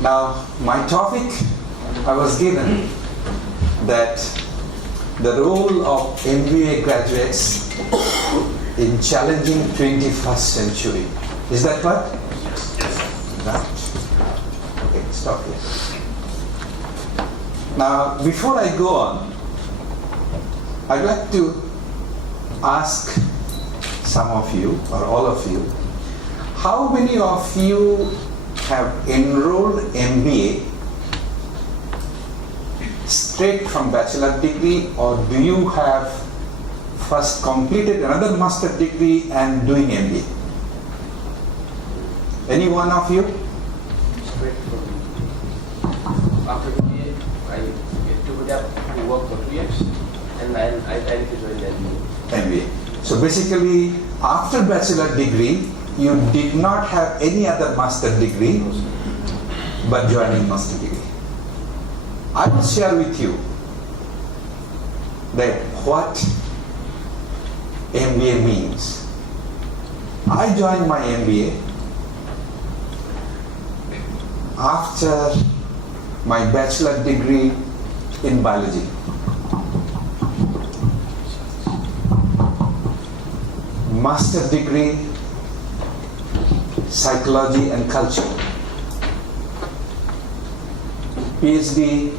Now, my topic, I was given that the role of MBA graduates in challenging 21st century. Is that what? Yes. Right. Okay, stop here. Now, before I go on, I'd like to ask some of you, or all of you, how many of you have enrolled MBA straight from bachelor degree, or do you have first completed another master degree and doing MBA? Any one of you? Straight from after MBA, I get to Gujarat to work for 2 years, and then I tried to join MBA. MBA. So basically, after bachelor degree, you did not have any other master degree, but joining master degree. I will share with you that what MBA means. I joined my MBA after my bachelor degree in biology. Master degree, psychology and culture. PhD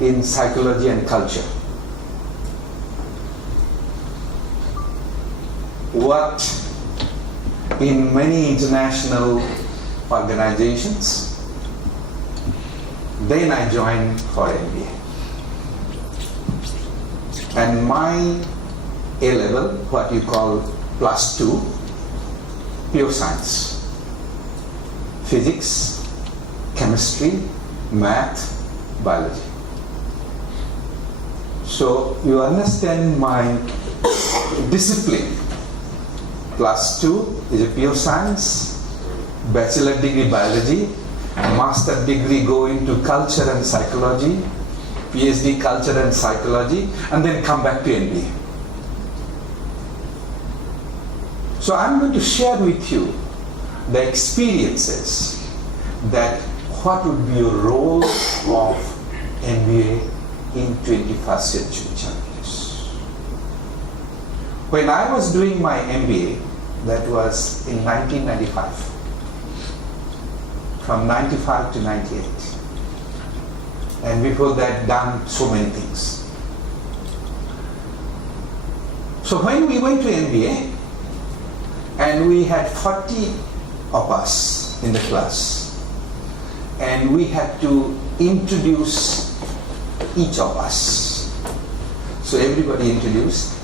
in psychology and culture. Worked in many international organizations. Then I joined for MBA. And my A level, what you call +2, pure science. Physics, chemistry, math, biology. So you understand my discipline. +2 is a pure science, bachelor degree biology, master degree go into culture and psychology, PhD culture and psychology, and then come back to MBA. So I'm going to share with you the experiences that what would be a role of MBA in 21st century challenges. When I was doing my MBA, that was in 1995, from 95 to 98. And before that, done so many things. So when we went to MBA, and we had 40 of us in the class, and we had to introduce each of us. So everybody introduced,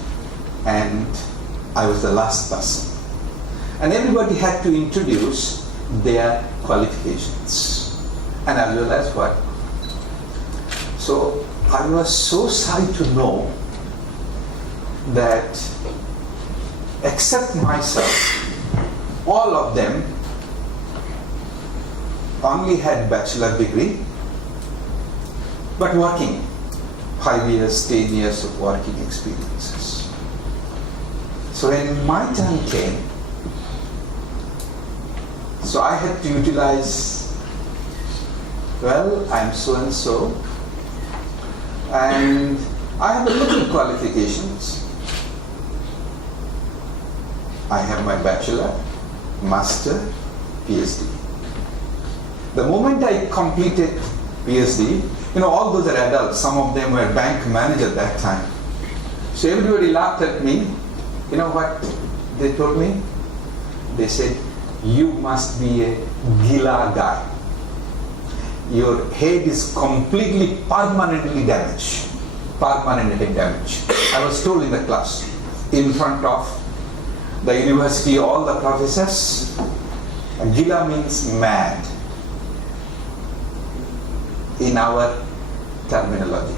and I was the last person. And everybody had to introduce their qualifications. And I realized what? So I was so sad to know that except myself, all of them only had bachelor degree, but working, 5 years, 10 years of working experiences. So when my turn came, so I had to utilize, well, I'm so and so, and I have a little qualifications. I have my bachelor, master, PhD. The moment I completed PhD, all those are adults, some of them were bank manager at that time. So everybody laughed at me. You know what they told me? They said, you must be a gila guy. Your head is completely permanently damaged. Permanent head damage. I was told in the class, in front of the university, all the professors. Gila means mad in our terminology.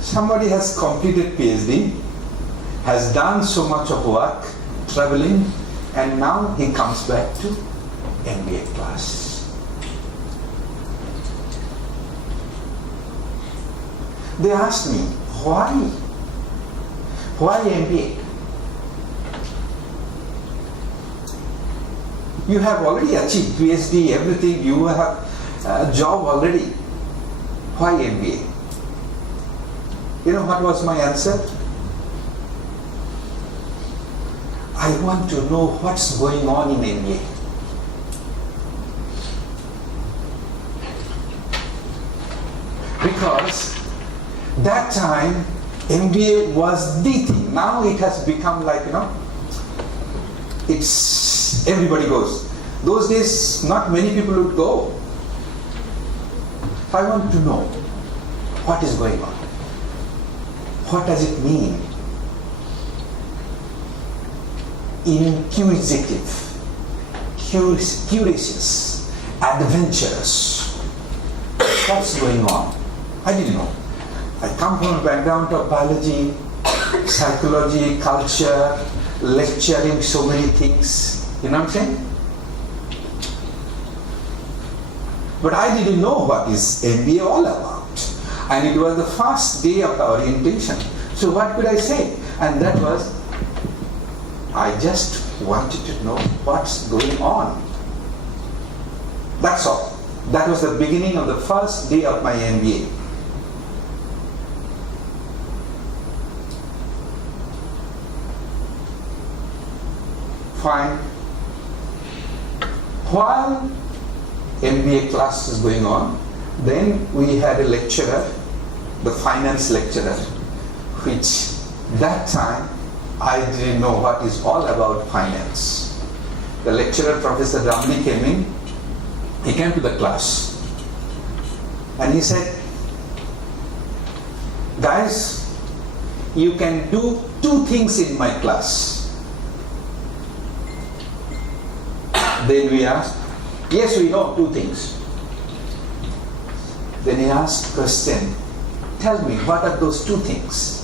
Somebody has completed PhD, has done so much of work, traveling, and now he comes back to MBA class. They asked me, why? Why MBA? You have already achieved PhD, everything, you have a job already. Why MBA? You know what was my answer? I want to know what's going on in MBA. Because that time MBA was the thing. Now it has become like, it's everybody goes. Those days not many people would go. I want to know what is going on. What does it mean? Inquisitive, curious, adventurous. What's going on? I didn't know. I come from a background of biology, psychology, culture, lecturing, so many things. You know what I'm saying? But I didn't know what is MBA all about. And it was the first day of the orientation. So what could I say? And that was, I just wanted to know what's going on. That's all. That was the beginning of the first day of my MBA. Fine. While MBA class is going on, then we had a lecturer, the finance lecturer, which that time I didn't know what is all about finance. The lecturer, Professor Ramli, came in. He came to the class and he said, guys, you can do 2 things in my class. Then we asked, yes, we know 2 things. Then he asked question, tell me, what are those 2 things?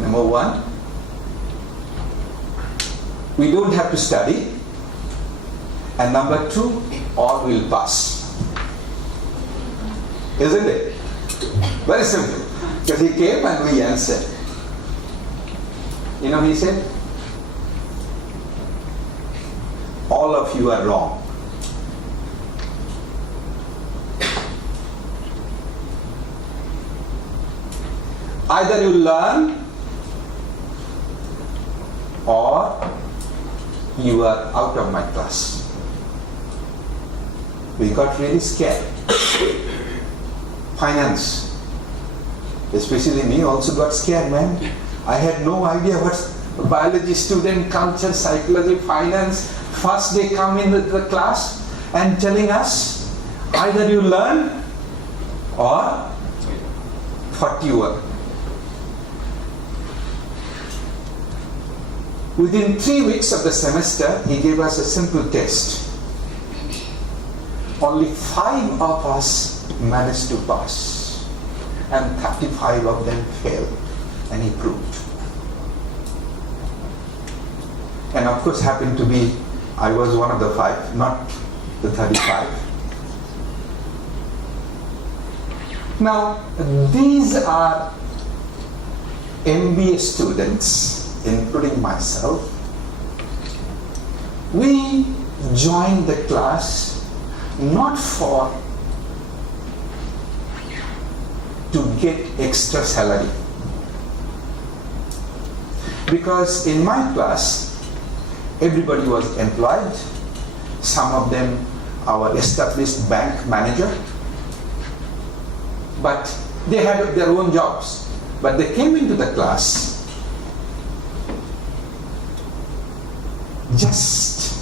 Number 1, we don't have to study. And number 2, all will pass. Isn't it? Very simple. Because he came and we answered. You know, he said, all of you are wrong. Either you learn or you are out of my class. We got really scared. Finance, especially me, also got scared, man. I had no idea what's biology student, culture, psychology, finance. First they come in the class and telling us, either you learn or what you are. Within 3 weeks of the semester, he gave us a simple test. Only 5 of us managed to pass, and 35 of them failed, and he proved. And of course, happened to be, I was one of the 5, not the 35. Now, these are MBA students, including myself. We joined the class not for to get extra salary, because in my class everybody was employed, some of them our established bank manager, but they had their own jobs, but they came into the class just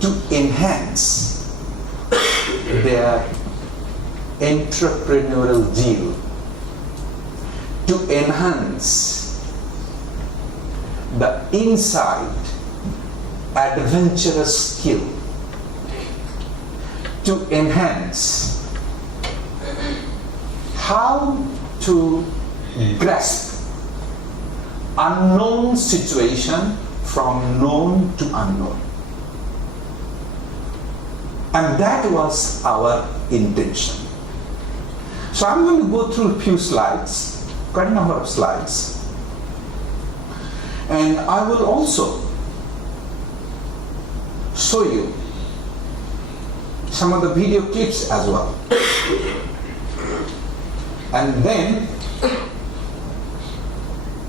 to enhance their entrepreneurial zeal, to enhance the inside adventurous skill, to enhance how to grasp unknown situation from known to unknown. And that was our intention. So I'm going to go through a few slides, quite a number of slides. And I will also show you some of the video clips as well. And then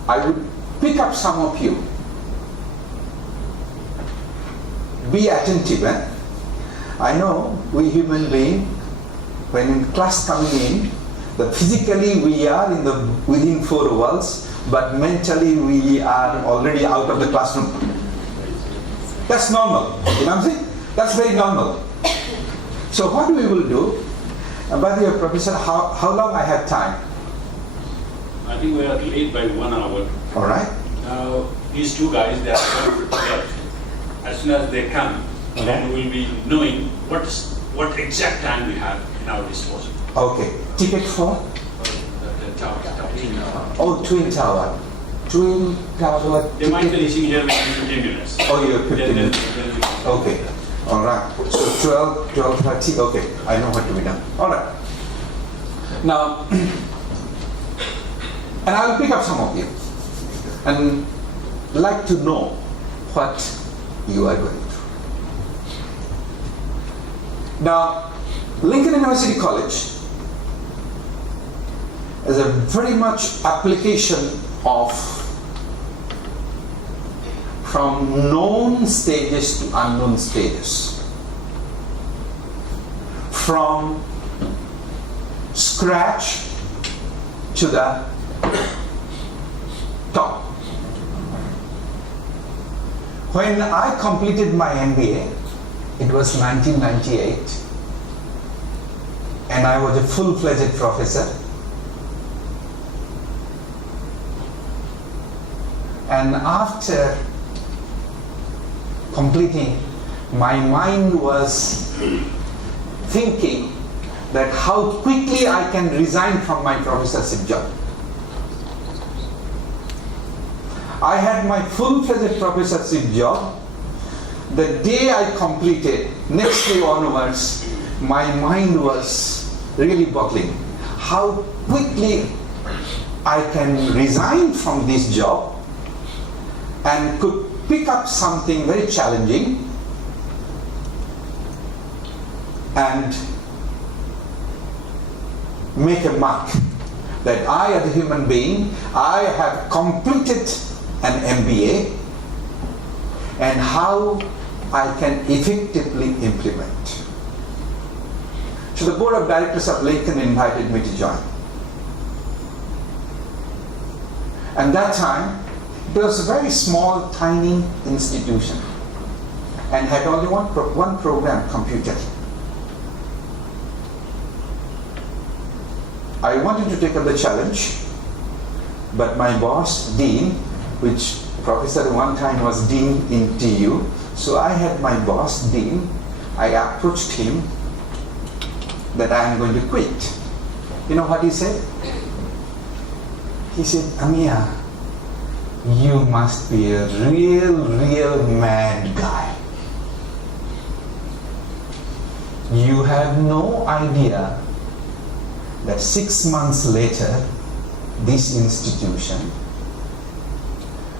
I would pick up some of you. Be attentive. I know we human beings, when in class coming in, that physically we are within four walls, but mentally we are already out of the classroom. That's normal. You know what I'm saying? That's very normal. So what we will do, and by the way, Professor, how long I have time? I think we are late by 1 hour. All right. Now, these two guys, they are going to prepare. As soon as they come, then we will be knowing what exact time we have in our disposal. Okay. Ticket for? The tower. Oh, Twin Tower. Twin Tower. They might be ticket. reaching here within 15 minutes. Oh, you're 15 Then minutes. we'll- Okay. All right. So 12:30. Okay. I know what to be done. All right. Now, and I will pick up some of you and like to know what you are going through. Now, Lincoln University College is a very much application of from known stages to unknown stages, from scratch to the top. When I completed my MBA, it was 1998, and I was a full-fledged professor. And after completing, my mind was thinking that how quickly I can resign from my professorship job. I had my full-fledged professorship job. The day I completed, next day onwards, my mind was really boggling. How quickly I can resign from this job and could pick up something very challenging and make a mark that I, as a human being, I have completed an MBA, and how I can effectively implement. So the board of directors of Lincoln invited me to join. And that time, it was a very small, tiny institution and had only one program, computer. I wanted to take up the challenge, but my boss, Dean, which professor one time was Dean in TU, so I had my boss, Dean, I approached him that I am going to quit. You know what he said? He said, Amiya, you must be a real mad guy. You have no idea that 6 months later, this institution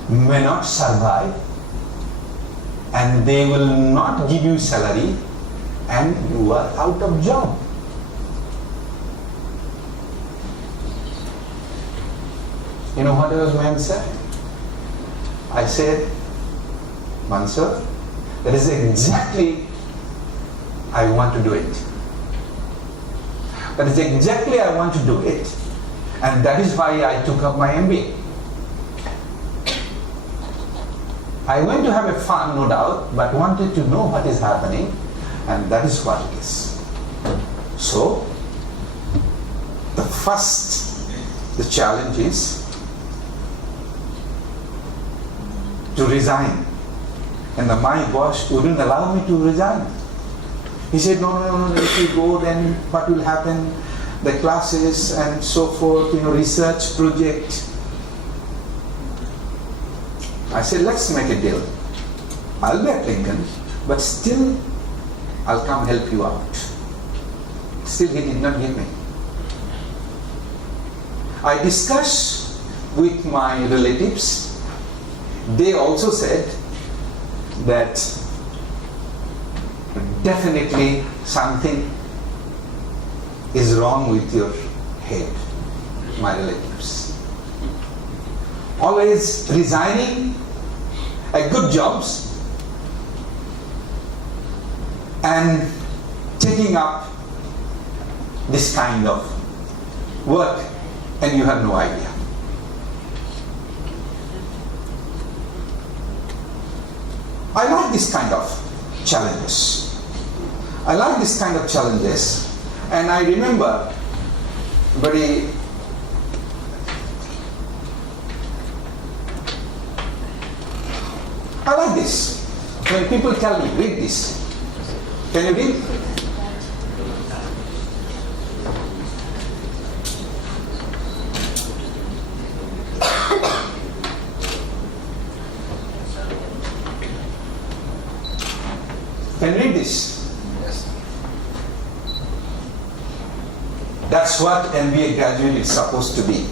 may not survive and they will not give you salary and you are out of job. You know what was my answer? I said, Mansur, that is exactly I want to do it. That is exactly I want to do it. And that is why I took up my MBA. I went to have a fun, no doubt, but wanted to know what is happening, and that is what it is. So, the challenge is to resign. And my boss wouldn't allow me to resign. He said, no, if you go, then what will happen? The classes and so forth, research project. I said, let's make a deal. I'll be at Lincoln, but still I'll come help you out. Still he did not give me. I discussed with my relatives. They also said that definitely something is wrong with your head, my relatives. Always resigning at good jobs and taking up this kind of work, and you have no idea. I like this kind of challenges. I like this kind of challenges, and I remember I like this. When people tell me, read this. Can you read? Can you read this? Yes. That's what MBA graduate is supposed to be.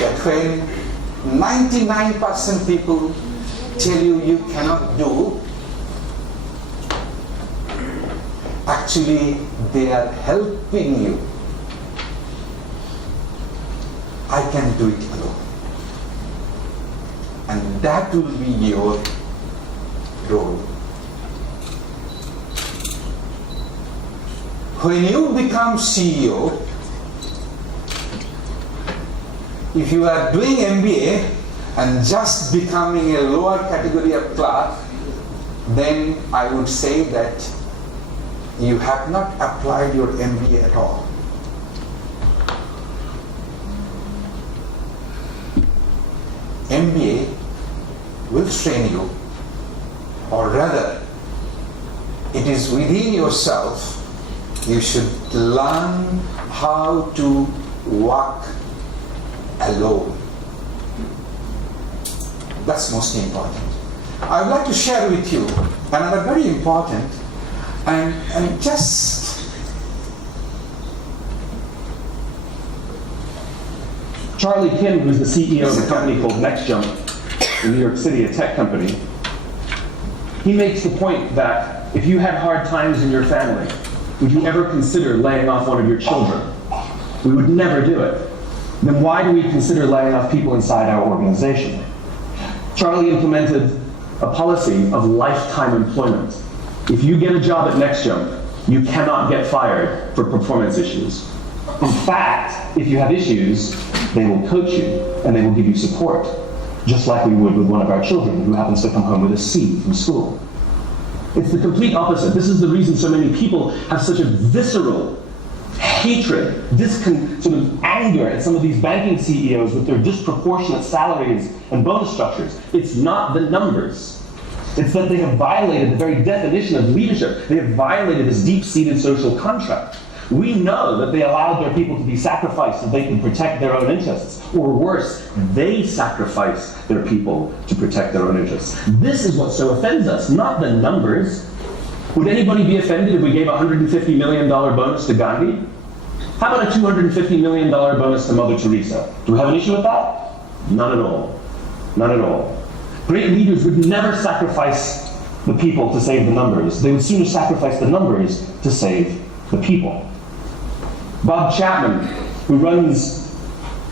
That when 99% people tell you you cannot do, actually they are helping you. I can do it alone. And that will be your role. When you become CEO, if you are doing MBA and just becoming a lower category of clerk, then I would say that you have not applied your MBA at all. MBA will train you, or rather, it is within yourself. You should learn how to walk alone. That's most important. I would like to share with you another very important and just Charlie Kim, who's the CEO of a company called NextJump in New York City, a tech company, he makes the point that if you had hard times in your family, would you ever consider laying off one of your children? We would never do it. Then why do we consider laying off people inside our organization? Charlie implemented a policy of lifetime employment. If you get a job at NextJump, you cannot get fired for performance issues. In fact, if you have issues, they will coach you and they will give you support, just like we would with one of our children who happens to come home with a C from school. It's the complete opposite. This is the reason so many people have such a visceral hatred, sort of anger at some of these banking CEOs with their disproportionate salaries and bonus structures. It's not the numbers. It's that they have violated the very definition of leadership. They have violated this deep-seated social contract. We know that they allowed their people to be sacrificed so they can protect their own interests. Or worse, they sacrifice their people to protect their own interests. This is what so offends us, not the numbers. Would anybody be offended if we gave a $150 million bonus to Gandhi? How about a $250 million bonus to Mother Teresa? Do we have an issue with that? None at all. None at all. Great leaders would never sacrifice the people to save the numbers. They would sooner sacrifice the numbers to save the people. Bob Chapman, who runs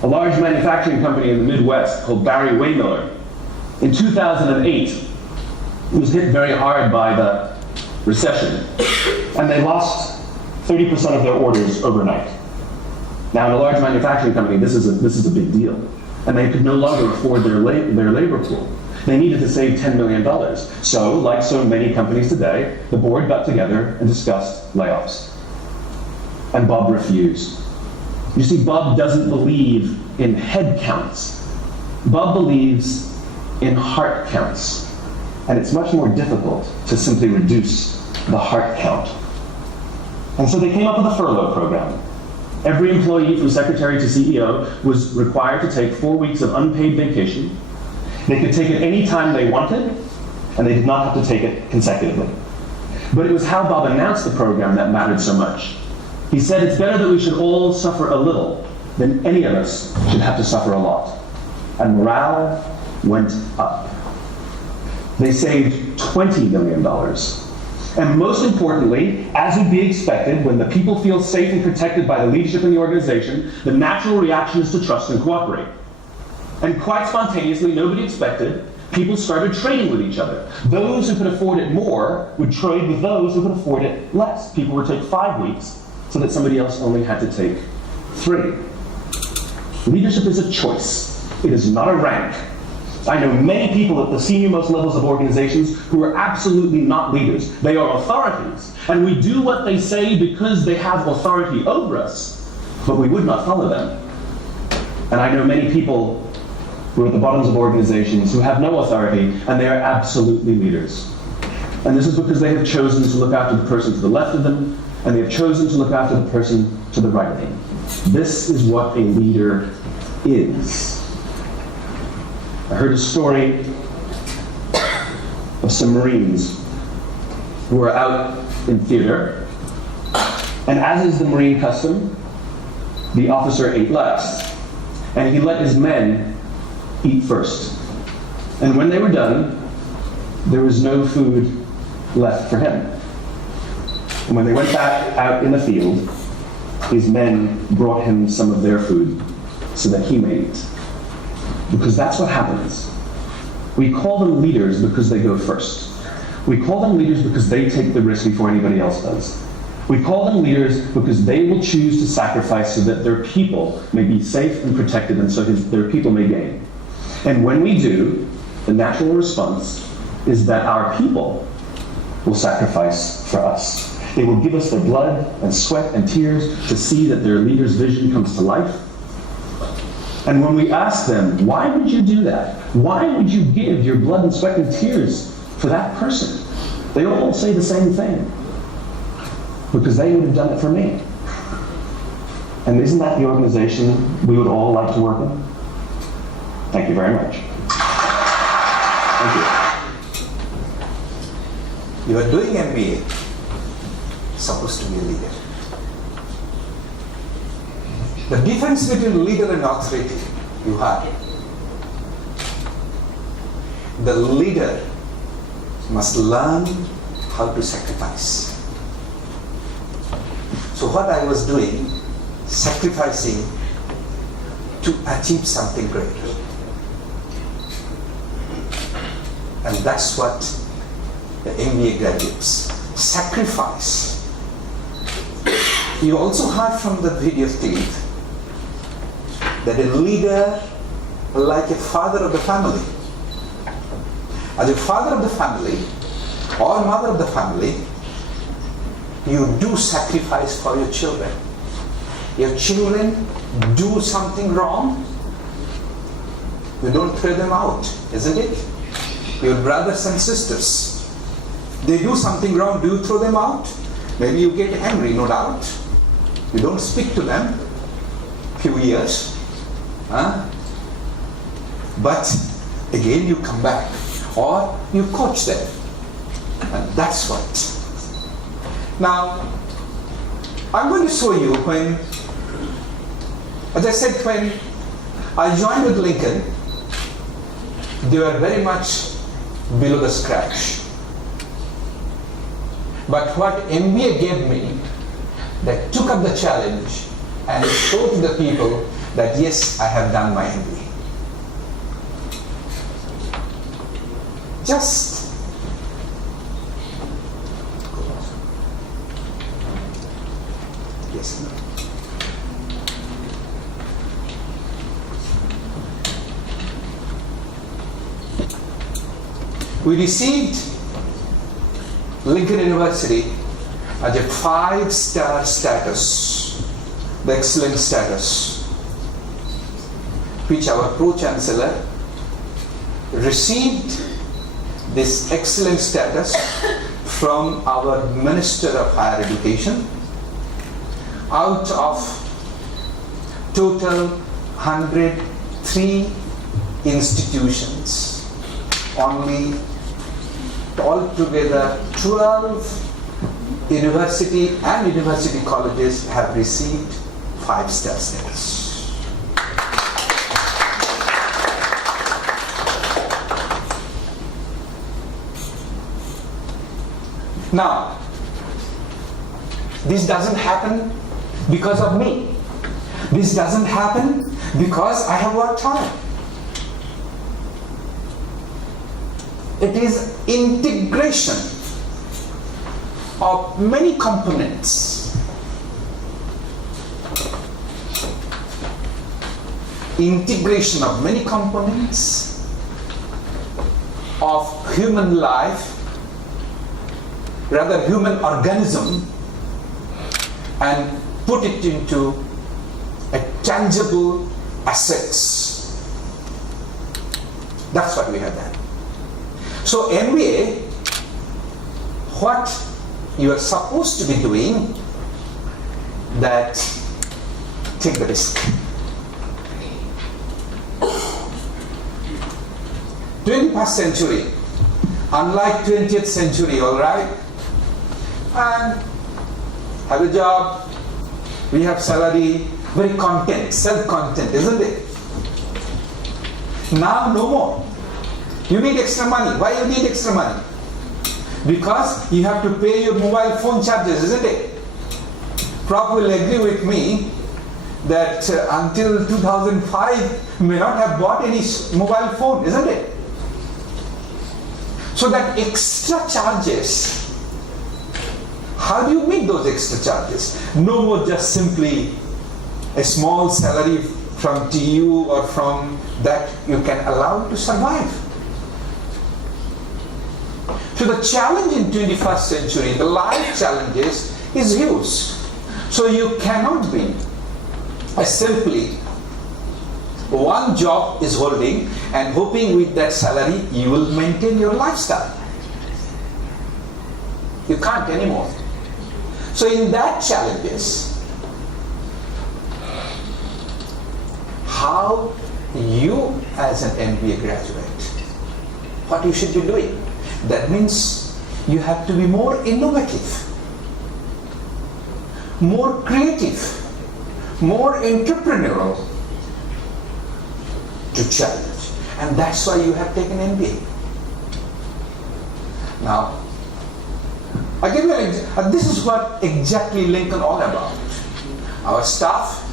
a large manufacturing company in the Midwest called Barry Waymiller, in 2008 was hit very hard by the recession, and they lost 30% of their orders overnight. Now, in a large manufacturing company, this is a big deal, and they could no longer afford their labor pool. They needed to save $10 million. So, like so many companies today, the board got together and discussed layoffs. And Bob refused. You see, Bob doesn't believe in head counts. Bob believes in heart counts. And it's much more difficult to simply reduce the heart count. And so they came up with a furlough program. Every employee from secretary to CEO was required to take 4 weeks of unpaid vacation. They could take it any time they wanted, and they did not have to take it consecutively. But it was how Bob announced the program that mattered so much. He said it's better that we should all suffer a little than any of us should have to suffer a lot. and morale went up. They saved $20 million. And most importantly, as would be expected, when the people feel safe and protected by the leadership in the organization, the natural reaction is to trust and cooperate. And quite spontaneously, nobody expected, people started trading with each other. Those who could afford it more would trade with those who could afford it less. People would take 5 weeks so that somebody else only had to take 3. Leadership is a choice. It is not a rank. I know many people at the senior-most levels of organizations who are absolutely not leaders. They are authorities, and we do what they say because they have authority over us, but we would not follow them. And I know many people who are at the bottoms of organizations who have no authority, and they are absolutely leaders. And this is because they have chosen to look after the person to the left of them, and they have chosen to look after the person to the right of them. This is what a leader is. I heard a story of some Marines who were out in theater, and as is the Marine custom, the officer ate last, and he let his men eat first. And when they were done, there was no food left for him. And when they went back out in the field, his men brought him some of their food so that he may eat. Because that's what happens. We call them leaders because they go first. We call them leaders because they take the risk before anybody else does. We call them leaders because they will choose to sacrifice so that their people may be safe and protected, and so their people may gain. And when we do, the natural response is that our people will sacrifice for us. They will give us their blood and sweat and tears to see that their leader's vision comes to life. And when we ask them, why would you do that? Why would you give your blood and sweat and tears for that person? They all say the same thing. Because they would have done it for me. And isn't that the organization we would all like to work in? Thank you very much. Thank you. You are doing MBA, supposed to be a leader. The difference between leader and authority you have. The leader must learn how to sacrifice. So what I was doing, sacrificing to achieve something greater. And that's what the MBA graduates sacrifice. You also heard from the video clip that a leader, like a father of the family. As a father of the family or mother of the family, you do sacrifice for your children. Your children do something wrong, you don't throw them out, isn't it? Your brothers and sisters, they do something wrong, do you throw them out? Maybe you get angry, no doubt. You don't speak to them few years. But again you come back, or you coach them. And that's what. Now, I'm going to show you when, as I said, when I joined with Lincoln, they were very much below the scratch. But what MBA gave me, that took up the challenge and showed to the people that yes, I have done my MBA. Just yes. We received Lincoln University as a 5-star status, the excellent status, which our pro-chancellor received this excellent status from our Minister of Higher Education. Out of total 103 institutions, only altogether 12 university and university colleges have received 5-star status. Now, this doesn't happen because of me. This doesn't happen because I have worked hard. It is integration of many components. Integration of many components of human life, rather human organism, and put it into a tangible assets. That's what we have done. So MBA, what you are supposed to be doing, that take the risk. 21st century, unlike 20th century, all right? And have a job, we have salary, very content, self-content, isn't it? Now no more. You need extra money. Why you need extra money? Because you have to pay your mobile phone charges, isn't it? Prop will agree with me that until 2005 may not have bought any mobile phone, isn't it? So that extra charges, how do you meet those extra charges? No more just simply a small salary from TU or from that you can allow to survive. So the challenge in 21st century, the life challenges is huge. So you cannot be simply one job is holding and hoping with that salary you will maintain your lifestyle. You can't anymore. So in that challenges, how you as an MBA graduate, what you should be doing? That means you have to be more innovative, more creative, more entrepreneurial to challenge. And that's why you have taken MBA. Now, I'll give you an example. This is what exactly Lincoln all about. Our staff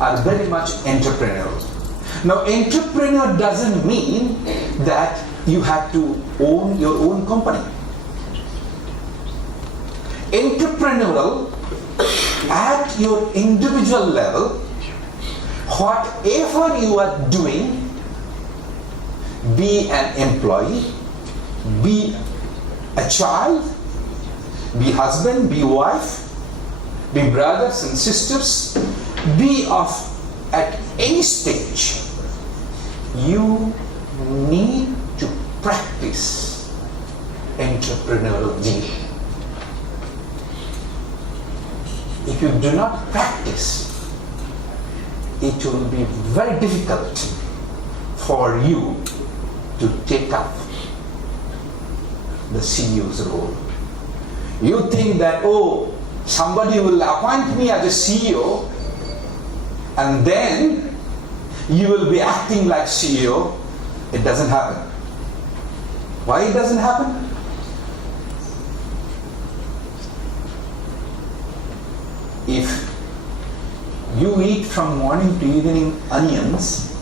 are very much entrepreneurial. Now, entrepreneur doesn't mean that you have to own your own company. Entrepreneurial at your individual level, whatever you are doing, be an employee, be a child, be husband, be wife, be brothers and sisters, be of at any stage, you need to practice entrepreneurial gene. If you do not practice, it will be very difficult for you to take up the CEO's role. You think that, oh, somebody will appoint me as a CEO and then you will be acting like CEO. It doesn't happen. Why it doesn't happen? If you eat from morning to evening onions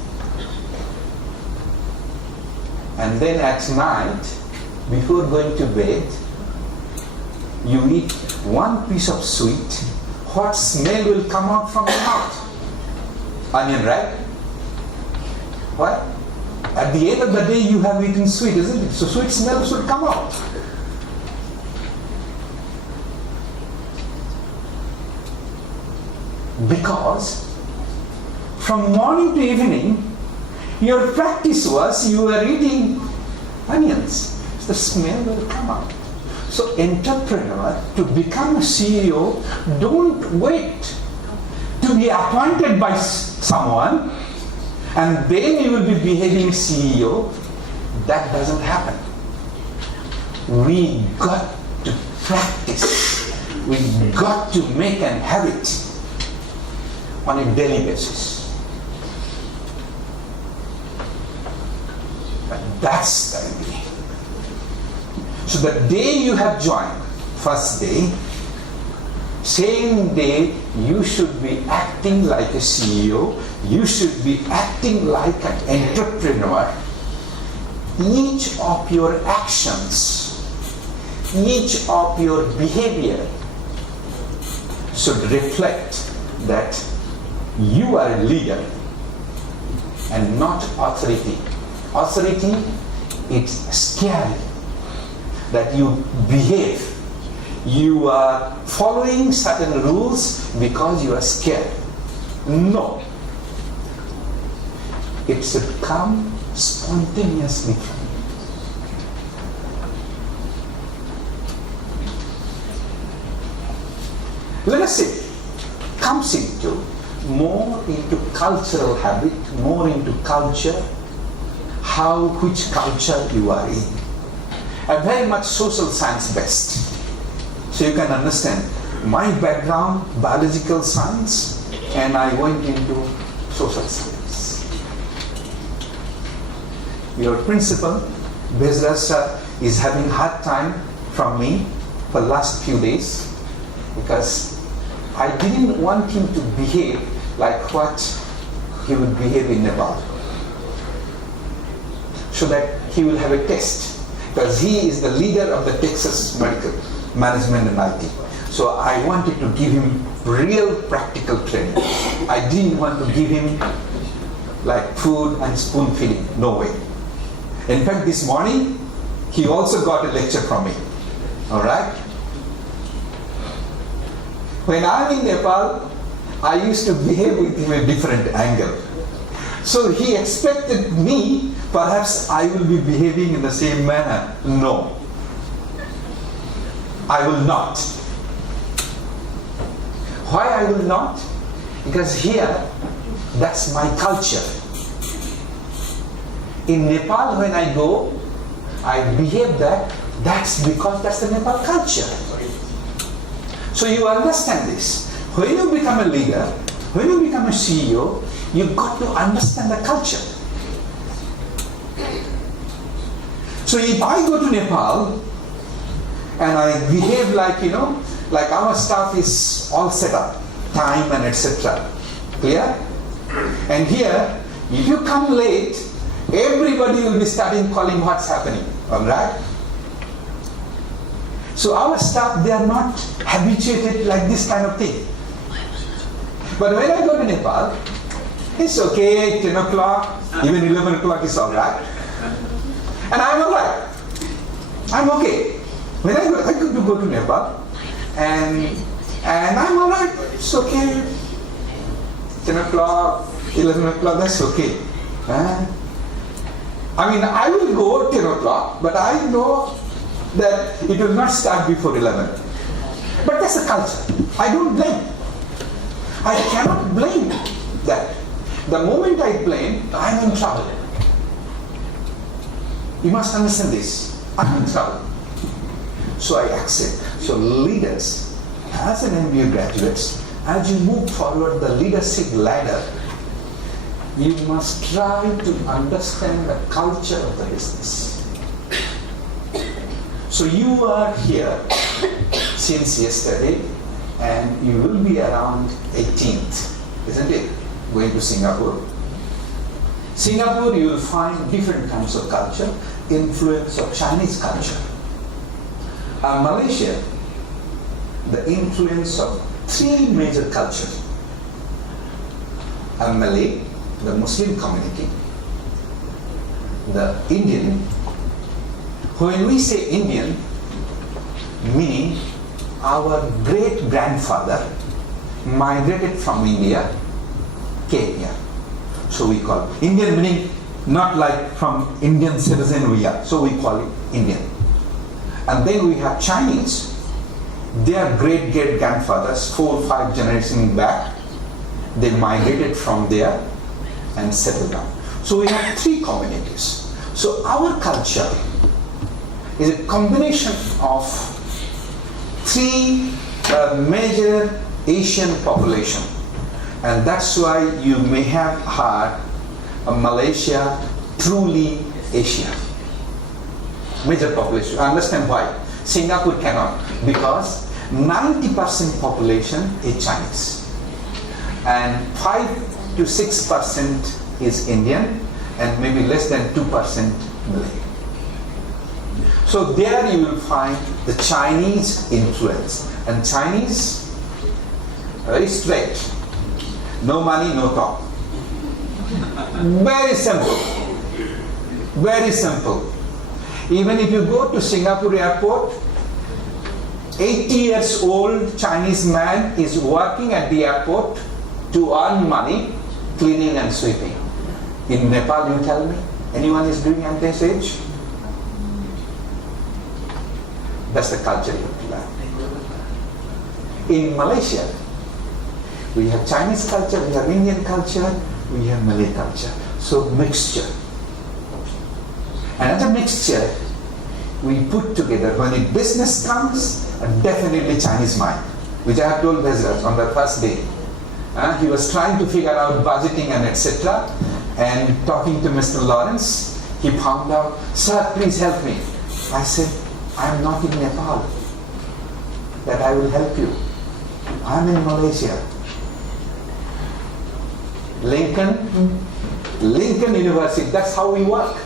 and then at night before going to bed you eat one piece of sweet, what smell will come out from your mouth? Onion, right? What? At the end of the day you have eaten sweet, isn't it? So sweet smell should come out. Because from morning to evening, your practice was you were eating onions. So the smell will come out. So entrepreneur, to become a CEO, don't wait to be appointed by someone and then you will be behaving CEO. That doesn't happen. We got to practice. We got to make an habit on a daily basis. But that's the idea. So the day you have joined, first day, same day you should be acting like a CEO, you should be acting like an entrepreneur. Each of your actions, each of your behavior should reflect that you are a leader and not authority. Authority, it's scary that you behave. You are following certain rules because you are scared. No. It should come spontaneously from you. Let us say, comes into more into cultural habit, more into culture, which culture you are in. I'm very much social science based. So you can understand my background, biological science, and I went into social science. Your principal, Bezra sir, is having hard time from me for last few days because I didn't want him to behave like what he would behave in Nepal. So that he will have a test, because he is the leader of the Texas Medical Management and IT. So I wanted to give him real practical training. I didn't want to give him like food and spoon feeding. No way. In fact, this morning he also got a lecture from me. All right. When I'm in Nepal, I used to behave with him a different angle. So he expected me, perhaps I will be behaving in the same manner. No. I will not. Why I will not? Because here, that's my culture. In Nepal, when I go, I behave that's because that's the Nepal culture. So you understand this. When you become a leader, when you become a CEO, you've got to understand the culture. So if I go to Nepal and I behave like, like our staff is all set up, time and etc. Clear? And here, if you come late, everybody will be starting calling what's happening. Alright? So our staff, they are not habituated like this kind of thing. But when I go to Nepal, it's okay, 10 o'clock, even 11 o'clock is alright. And I'm alright. I'm okay. When I go to Nepal, and I'm alright, it's okay. 10 o'clock, 11 o'clock, that's okay. I mean, I will go 10 o'clock, but I know that it will not start before 11. But that's the culture. I don't blame. I cannot blame that. The moment I blame, I'm in trouble. You must understand this. I'm in trouble. So I accept. So leaders, as an MBA graduates, as you move forward the leadership ladder, you must try to understand the culture of the business. So you are here since yesterday, and you will be around 18th, isn't it? Going to Singapore. Singapore, you will find different kinds of culture, influence of Chinese culture. Malaysia, the influence of three major cultures. Malay, the Muslim community, the Indian. When we say Indian, meaning our great-grandfather migrated from India, came here. So we call it Indian, meaning not like from Indian citizen we are. So we call it Indian. And then we have Chinese. Their great-great-grandfathers, 4 or 5 generations back, they migrated from there and settled down. So we have 3 communities. So our culture is a combination of 3 major Asian population. And that's why you may have heard Malaysia truly Asia. Major population. I understand why. Singapore cannot. because 90% population is Chinese and 5 to 6% is Indian and maybe less than 2% Malay. So there you will find the Chinese influence, and Chinese very straight, no money, no talk. Very simple, very simple. Even if you go to Singapore airport, 80 years old Chinese man is working at the airport to earn money, cleaning and sweeping. In Nepal, you tell me, anyone is doing at this age? That's the culture you have to learn. In Malaysia, we have Chinese culture, we have Indian culture, we have Malay culture. So mixture. And as a mixture, we put together, when the business comes, definitely Chinese mind, which I have told Bezras on the first day. He was trying to figure out budgeting and etc. And talking to Mr. Lawrence, he found out, sir, please help me. I said, I am not in Nepal, that I will help you. I am in Malaysia. Lincoln University, that's how we work.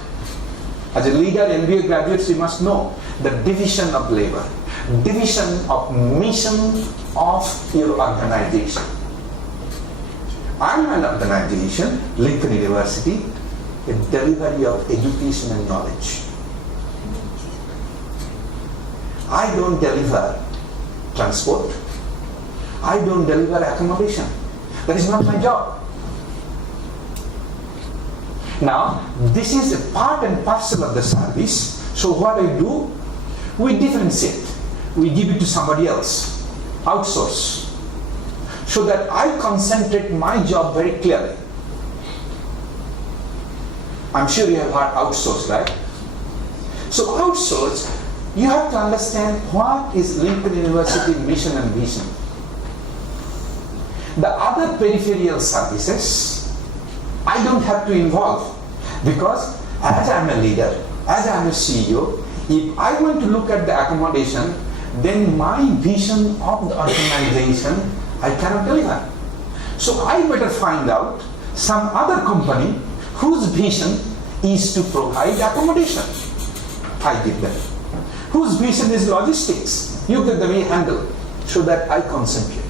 As a leader, MBA graduates, you must know the division of labor, division of mission of your organization. I am an organization, Lincoln University, the delivery of education and knowledge. I don't deliver transport. I don't deliver accommodation. That is not my job. Now, this is a part and parcel of the service. So what I do, we differentiate. We give it to somebody else, outsource, so that I concentrate my job very clearly. I'm sure you have heard outsource, right? So outsource, you have to understand what is Lincoln University mission and vision. The other peripheral services, I don't have to involve, because as I'm a leader, as I'm a CEO, if I want to look at the accommodation, then my vision of the organization, I cannot deliver. So I better find out some other company whose vision is to provide accommodation. I give them. Whose vision is logistics, you get the way handle, so that I concentrate.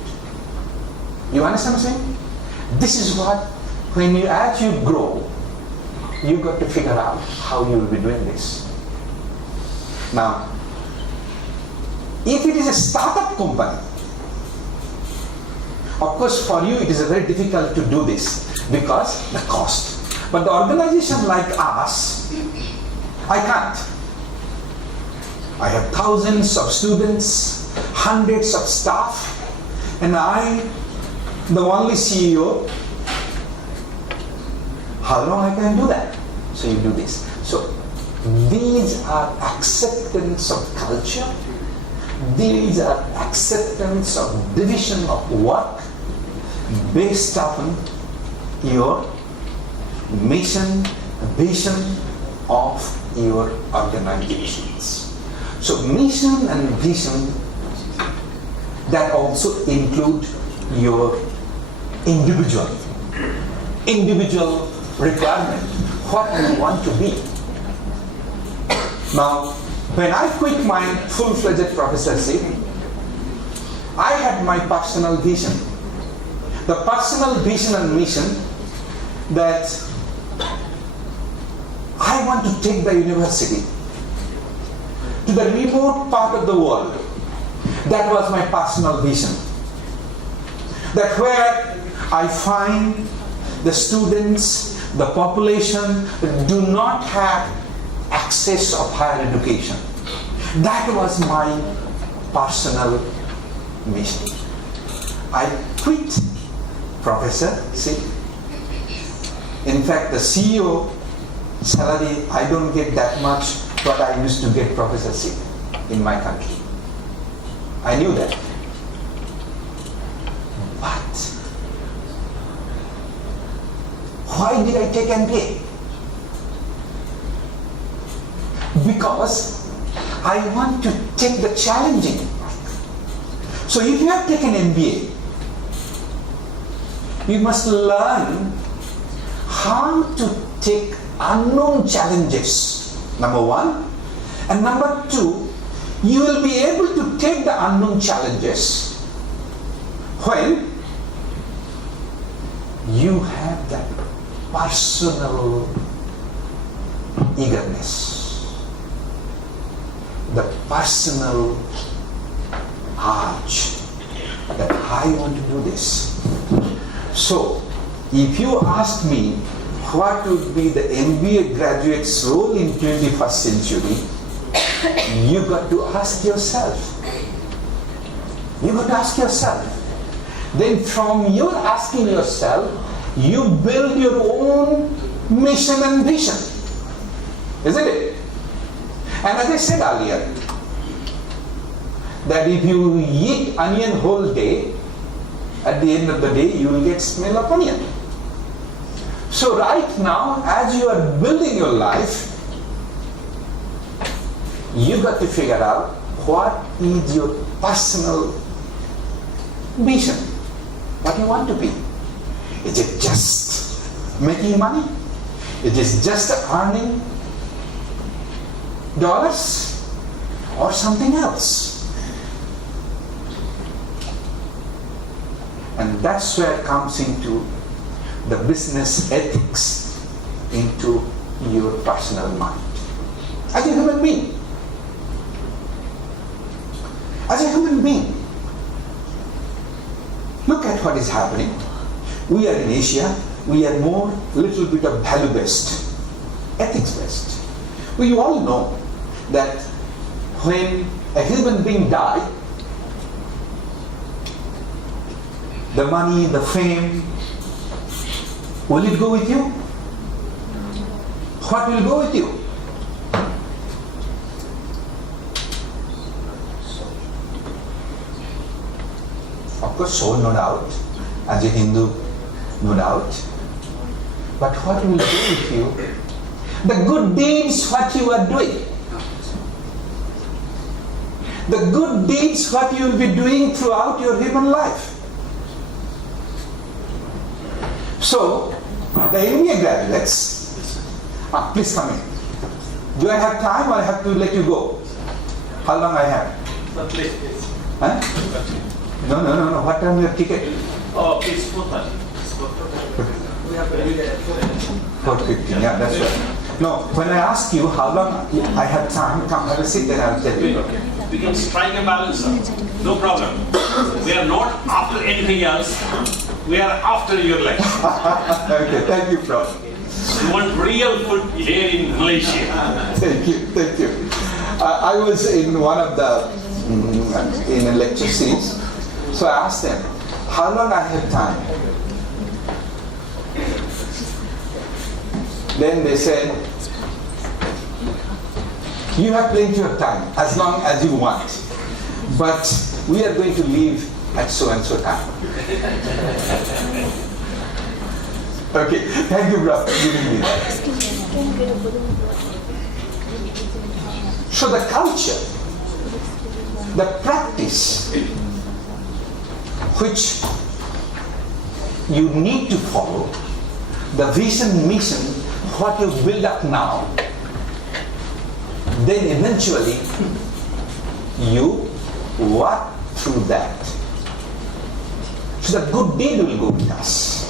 You understand what I'm saying? This is what, as you grow, you got to figure out how you will be doing this. Now, if it is a startup company, of course for you it is very difficult to do this because the cost. But the organization like us, I can't. I have thousands of students, hundreds of staff, and I, the only CEO. How long I can do that? So you do this. So these are acceptance of culture. These are acceptance of division of work based upon your mission, vision of your organizations. So mission and vision, that also include your individual requirement, what you want to be. Now, when I quit my full-fledged professorship, I had my personal vision. The personal vision and mission that I want to take the university to the remote part of the world. That was my personal vision. That where I find the students, the population do not have access of higher education. That was my personal mission. I quit professorship. In fact, the CEO salary, I don't get that much what I used to get professorship in my country. I knew that. But why did I take MBA? Because I want to take the challenging part. So if you have taken MBA, you must learn how to take unknown challenges, number one. And number two, you will be able to take the unknown challenges when you have that personal eagerness, the personal urge that I want to do this. So, if you ask me what would be the MBA graduate's role in 21st century, you got to ask yourself. You got to ask yourself. Then from your asking yourself, you build your own mission and vision. Isn't it? And as I said earlier, that if you eat onion whole day, at the end of the day, you will get smell of onion. So right now, as you are building your life, you got to figure out what is your personal vision, what you want to be. Is it just making money? Is it just earning dollars or something else? And that's where comes into the business ethics into your personal mind. As a human being. As a human being. Look at what is happening. We are in Asia, we are more little bit of value-based, ethics-based. We all know that when a human being dies, the money, the fame, will it go with you? What will go with you? Of course, soul, no doubt. As a Hindu, no doubt. But what will go with you? The good deeds, what you are doing. The good deeds, what you will be doing throughout your human life. So, the MBA graduates, please come in. Do I have time or I have to let you go? How long I have? Not late, please. Huh? No. What time your ticket? Oh, it's 4:30. It's 4:30. We have to leave at 4:30. 4:15, yeah, that's right. No, when I ask you how long I have time, come have a seat, then I'll tell you. Okay. We can strike a balance, sir. No problem. We are not after anything else. We are after your life. Okay, thank you, Prof. We want real food here in Malaysia. Thank you. I was in one of the, in a lecture series, so I asked them, how long I have time? Then they said, you have plenty of time, as long as you want. But we are going to leave at so and so time. Okay, thank you, brother, for giving me that. So the culture, the practice, which you need to follow, the vision, mission, what you build up now, then eventually you work through that. So the good deed will go with us.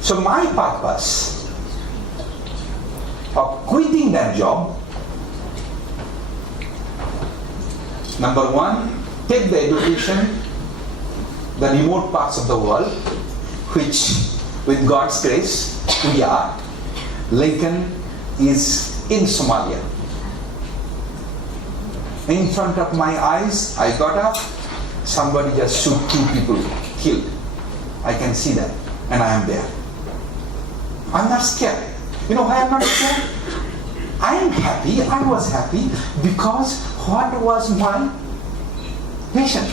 So my purpose of quitting that job, number one, take the education, the remote parts of the world, which with God's grace, we are. Lincoln is in Somalia. In front of my eyes, I got up, somebody just shoot 2 people, killed. I can see that, and I am there. I'm not scared. You know why I'm not scared? I am happy, I was happy, because what was my vision?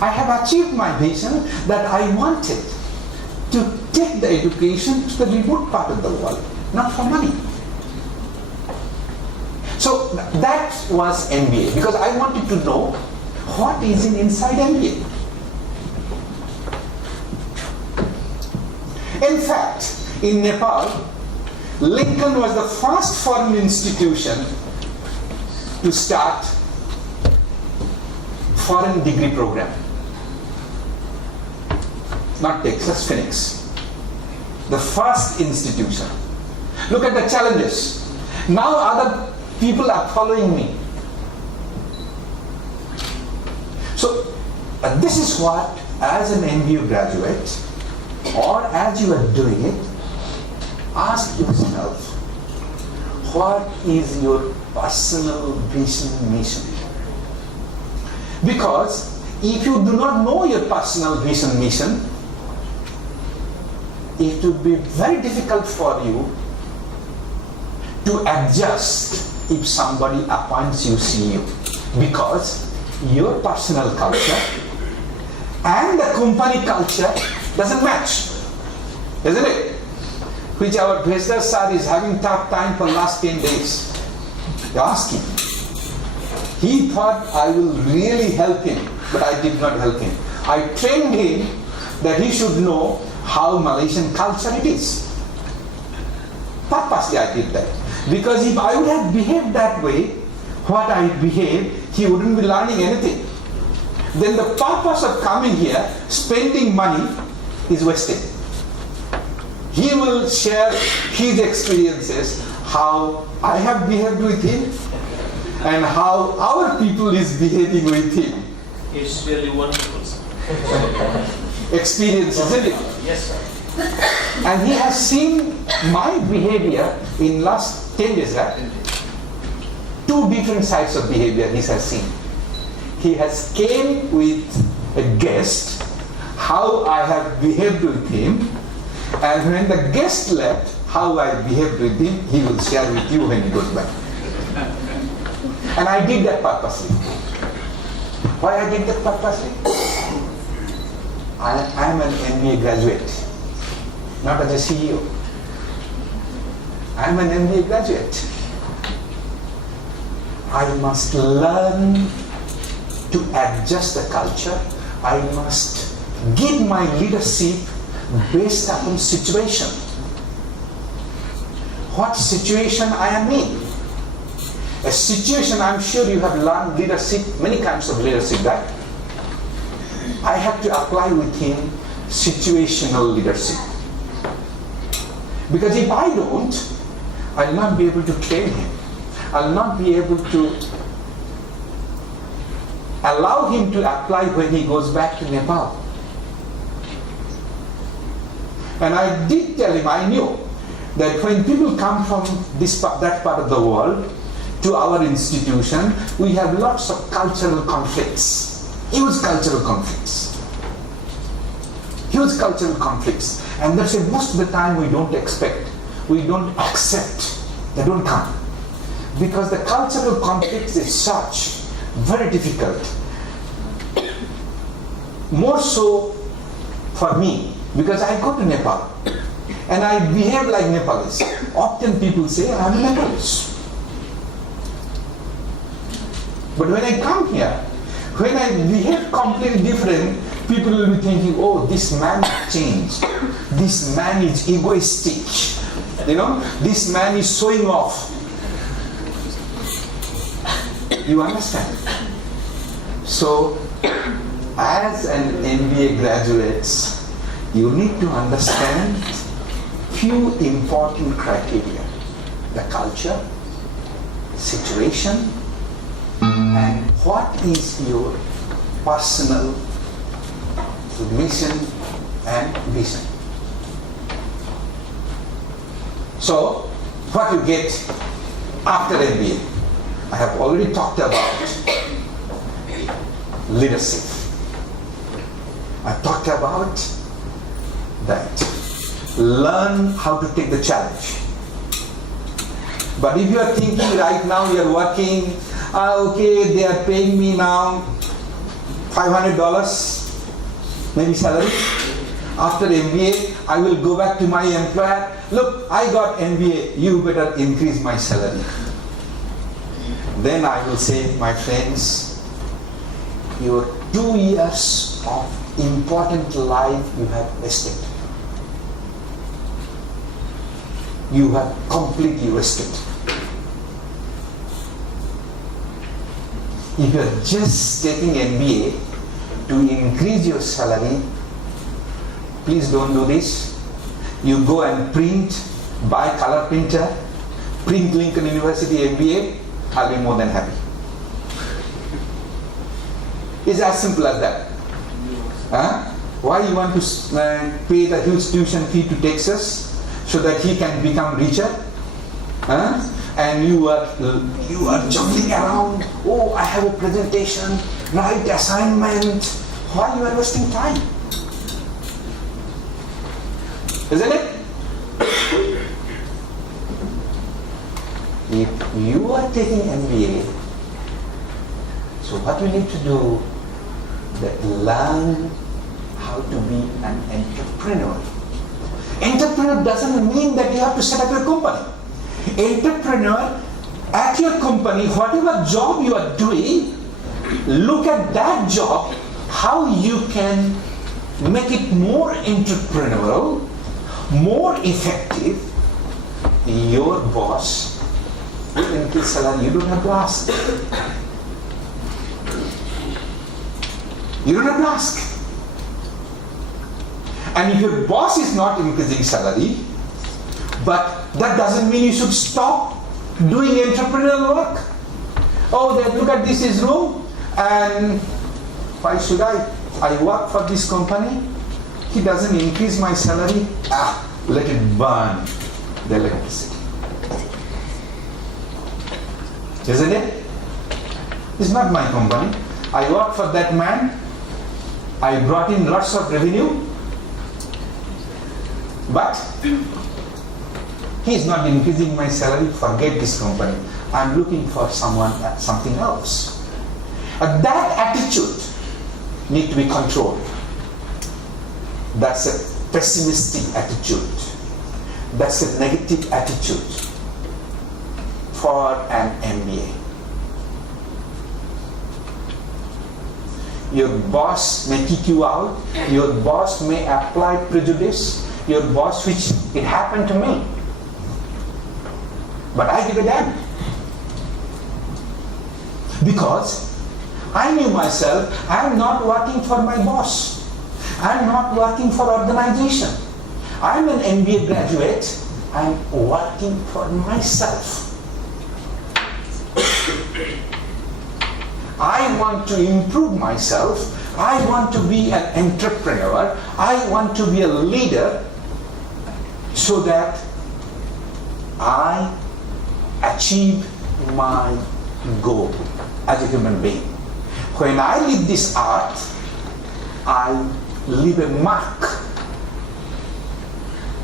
I have achieved my vision that I wanted to take the education to the remote part of the world, not for money. So that was MBA, because I wanted to know what is inside MBA. In fact, in Nepal, Lincoln was the first foreign institution to start foreign degree program. Not Texas, Phoenix. The first institution. Look at the challenges. Now other people are following me. So this is what, as an MBA graduate, or as you are doing it, ask yourself, what is your personal vision, mission? Because if you do not know your personal vision, mission, it will be very difficult for you to adjust if somebody appoints you CEO, because your personal culture and the company culture doesn't match, isn't it? Which our Bhesdar sir is having tough time for last 10 days. Ask him. He thought I will really help him, but I did not help him. I trained him that he should know how Malaysian culture it is. Purposely I did that. Because if I would have behaved that way, what I behaved, he wouldn't be learning anything. Then the purpose of coming here, spending money, is wasted. He will share his experiences, how I have behaved with him, and how our people is behaving with him. It's really wonderful, sir. Experience, isn't it? Yes, sir. And he has seen my behavior in last 10 days, right? Two different sides of behavior he has seen. He has came with a guest, how I have behaved with him, and when the guest left, how I behaved with him, he will share with you when he goes back. And I did that purposely. Why I did that purposely? I am an MBA graduate, not as a CEO. I am an MBA graduate. I must learn to adjust the culture. I must give my leadership based upon situation. What situation I am in? A situation, I'm sure you have learned leadership, many kinds of leadership, right? I have to apply with him situational leadership. Because if I don't, I'll not be able to train him. I'll not be able to allow him to apply when he goes back to Nepal. And I did tell him, I knew that when people come from that part of the world to our institution, we have lots of cultural conflicts, huge cultural conflicts. Huge cultural conflicts. And that's why most of the time we don't expect, we don't accept, they don't come. Because the cultural conflicts is such, very difficult. More so for me, because I go to Nepal and I behave like Nepalese. Often people say I'm a Nepalese. But when I come here, when I behave completely different, people will be thinking, oh, this man changed. This man is egoistic. You know, this man is showing off. You understand? So, as an MBA graduate, you need to understand few important criteria: the culture, situation, and what is your personal mission and vision. So, what you get after MBA? I have already talked about leadership. I talked about that. Learn how to take the challenge. But if you are thinking right now, you are working, okay, they are paying me now $500, maybe salary. After MBA, I will go back to my employer. Look, I got MBA, you better increase my salary. then I will say, my friends, your 2 years of important life you have wasted. You have completely wasted. If you are just taking MBA to increase your salary, please don't do this. You go and print, buy color printer, print Lincoln University MBA, I'll be more than happy. It's as simple as that. Huh? Why you want to pay the huge tuition fee to Texas so that he can become richer? Huh? And you are jumping around. Oh, I have a presentation, write assignment. Why you are wasting time? Isn't it? If you are taking MBA, so what you need to do, that learn how to be an entrepreneur. Entrepreneur doesn't mean that you have to set up your company. Entrepreneur, at your company, whatever job you are doing, look at that job, how you can make it more entrepreneurial, more effective. Your boss will increase salary. You don't have to ask. You don't have to ask. And if your boss is not increasing salary, but that doesn't mean you should stop doing entrepreneurial work. Oh, then look at this is room, and why should I work for this company? He doesn't increase my salary. Let it burn the electricity. Isn't it? It's not my company. I work for that man. I brought in lots of revenue, but he is not increasing my salary. Forget this company. I'm looking for something else. That attitude needs to be controlled. That's a pessimistic attitude. That's a negative attitude for an MBA. Your boss may kick you out. Your boss may apply prejudice. Your boss, which it happened to me. But I give a damn. Because I knew myself, I am not working for my boss. I am not working for organization. I am an MBA graduate. I am working for myself. I want to improve myself. I want to be an entrepreneur. I want to be a leader so that I achieve my goal as a human being. When I leave this earth, I leave a mark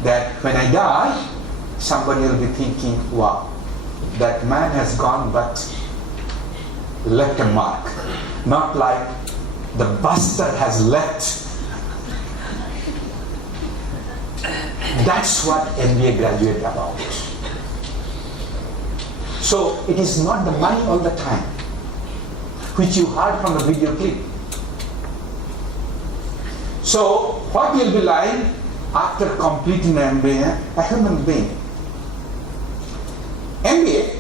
that when I die, somebody will be thinking, wow, that man has gone but left a mark. Not like the bastard has left. That's what MBA graduate about. So it is not the money all the time, which you heard from the video clip. So what will be like after completing MBA, a human being? MBA,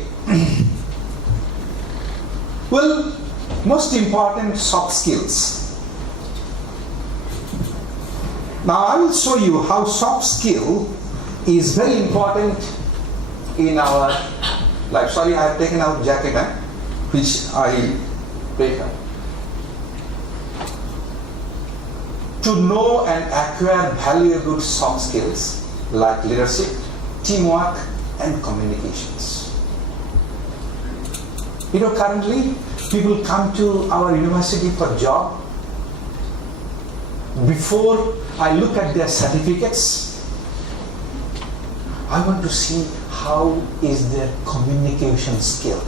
well, most important, soft skills. Now I will show you how soft skill is very important in our life. Sorry, I have taken out jacket, which I prefer. To know and acquire valuable soft skills like leadership, teamwork, and communications. You know, currently people come to our university for job. Before I look at their certificates, I want to see how is their communication skill.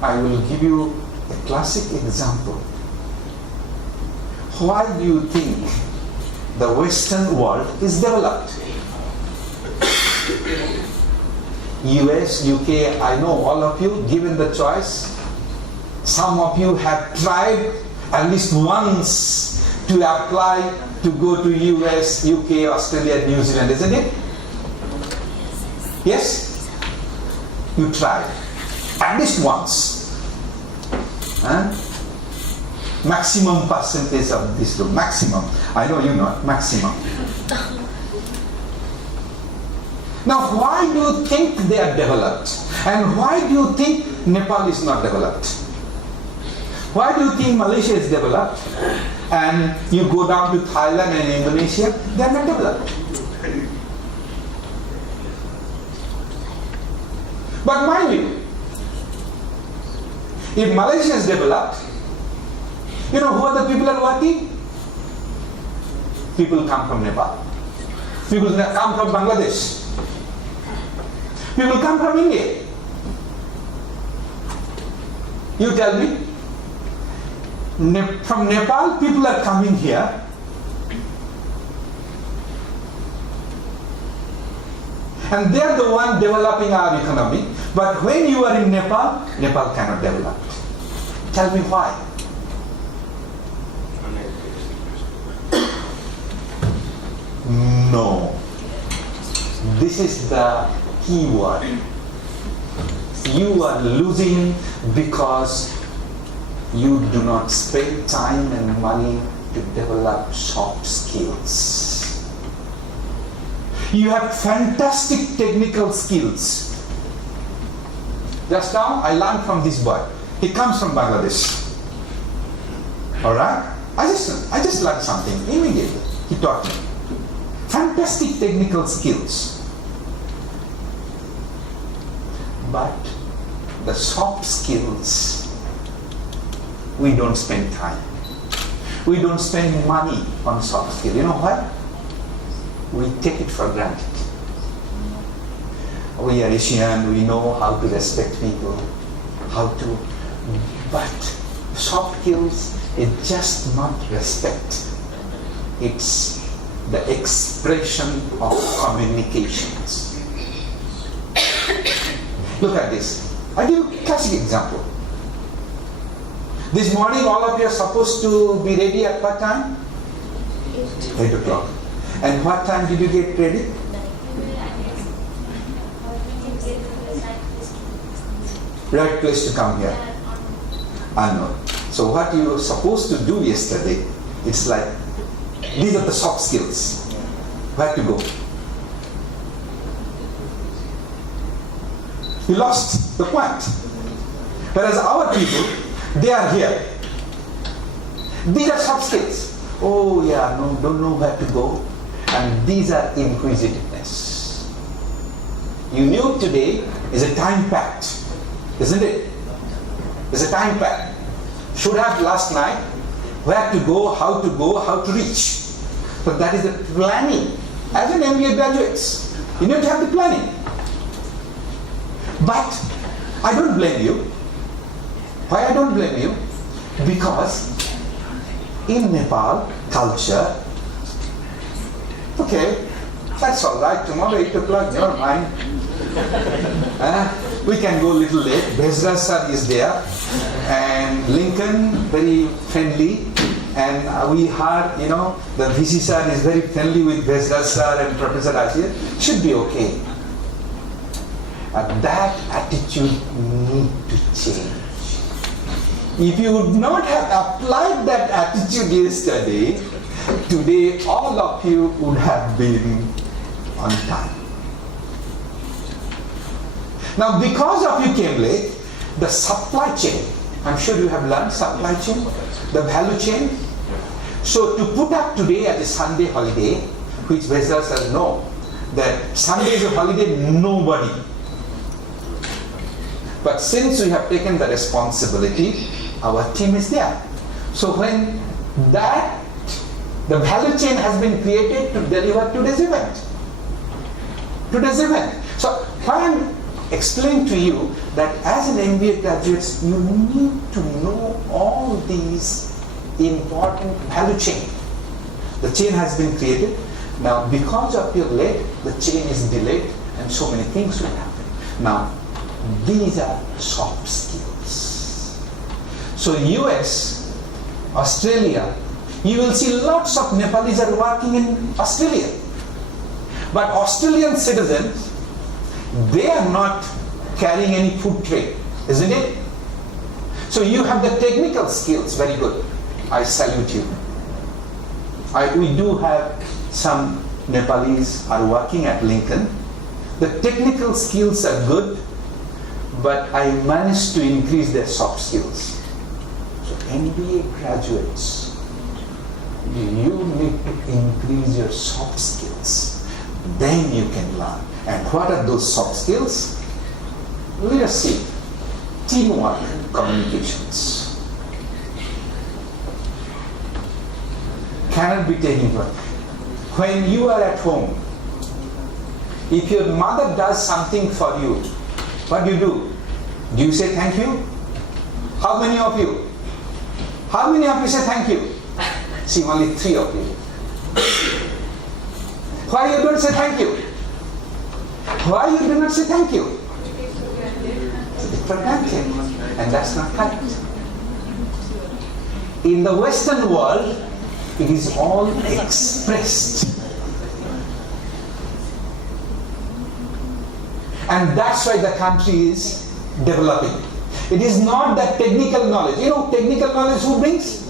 I will give you a classic example. Why do you think the Western world is developed? US, UK, I know all of you, given the choice, some of you have tried at least once to apply to go to US, UK, Australia, New Zealand, isn't it? Yes? You tried. At least once. Huh? Maximum percentage of this room. Maximum. I know you know. Maximum. Now, why do you think they are developed? And why do you think Nepal is not developed? Why do you think Malaysia is developed? And you go down to Thailand and Indonesia, they are not developed. But mind you, if Malaysia is developed, you know who are the people are working? People come from Nepal. People come from Bangladesh. People come from India. You tell me, from Nepal people are coming here. And they are the one developing our economy. But when you are in Nepal, Nepal cannot develop. Tell me why. No. This is the key word. You are losing because you do not spend time and money to develop soft skills. You have fantastic technical skills. Just now I learned from this boy. He comes from Bangladesh. Alright? I just learned something immediately. He taught me. Fantastic technical skills. But the soft skills, we don't spend time. We don't spend money on soft skills. You know why? We take it for granted. We are Asian, we know how to respect people, but soft skills is just not respect. It's the expression of communications. Look at this. I give a classic example. This morning all of you are supposed to be ready at what time? 8 o'clock. And what time did you get ready? Right place to come here. Unknown. So what you were supposed to do yesterday, it's like, these are the soft skills. Where to go? You lost the point. Whereas our people, they are here. These are soft skills. Oh yeah, no, don't know where to go. And these are inquisitiveness. You knew today is a time pact, isn't it? It's a time pact. Should have last night where to go, how to reach. But that is the planning. As an MBA graduates, you need to have the planning. But I don't blame you. Why I don't blame you? Because in Nepal culture, okay, that's all right. Tomorrow 8 o'clock, never mind. We can go a little late. Bezra sir is there, and Lincoln very friendly, and we heard, the VC sir is very friendly with Bezra sir and Professor Ajir. Should be okay. That attitude need to change. If you would not have applied that attitude yesterday, today all of you would have been on time. Now because of you came late, the supply chain, I'm sure you have learned supply chain, the value chain. So to put up today as a Sunday holiday, which Bezra says no, that Sunday is a holiday, nobody. But since we have taken the responsibility, our team is there. So when the value chain has been created to deliver today's event. So why I'm explaining to you that as an MBA graduates, you need to know all these important value chain. The chain has been created. Now because of your late, the chain is delayed and so many things will happen. Now, these are soft skills. So US, Australia, you will see lots of Nepalese are working in Australia. But Australian citizens, they are not carrying any food trade, isn't it? So you have the technical skills, very good. I salute you. We do have some Nepalese are working at Lincoln. The technical skills are good, but I managed to increase their soft skills. So MBA graduates, you need to increase your soft skills. Then you can learn. And what are those soft skills? Leadership, teamwork, communications. Cannot be taken for. When you are at home, if your mother does something for you, what do? Do you say thank you? How many of you? How many of you say thank you? See, only 3 of you. Why you don't say thank you? Why you do not say thank you? For granted. And that's not right. In the Western world, it is all expressed. And that's why the country is developing. It is not that technical knowledge. You know, technical knowledge who brings?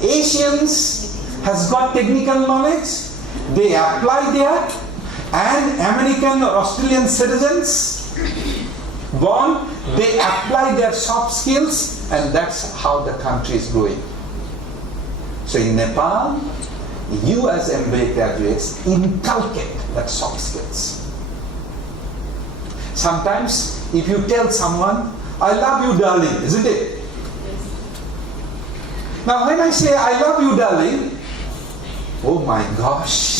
Asians has got technical knowledge. They apply there. And American or Australian citizens born, they apply their soft skills, and that's how the country is growing. So in Nepal, you as MBA graduates inculcate that soft skills. Sometimes, if you tell someone, I love you, darling, isn't it? Now, when I say, I love you, darling, oh my gosh,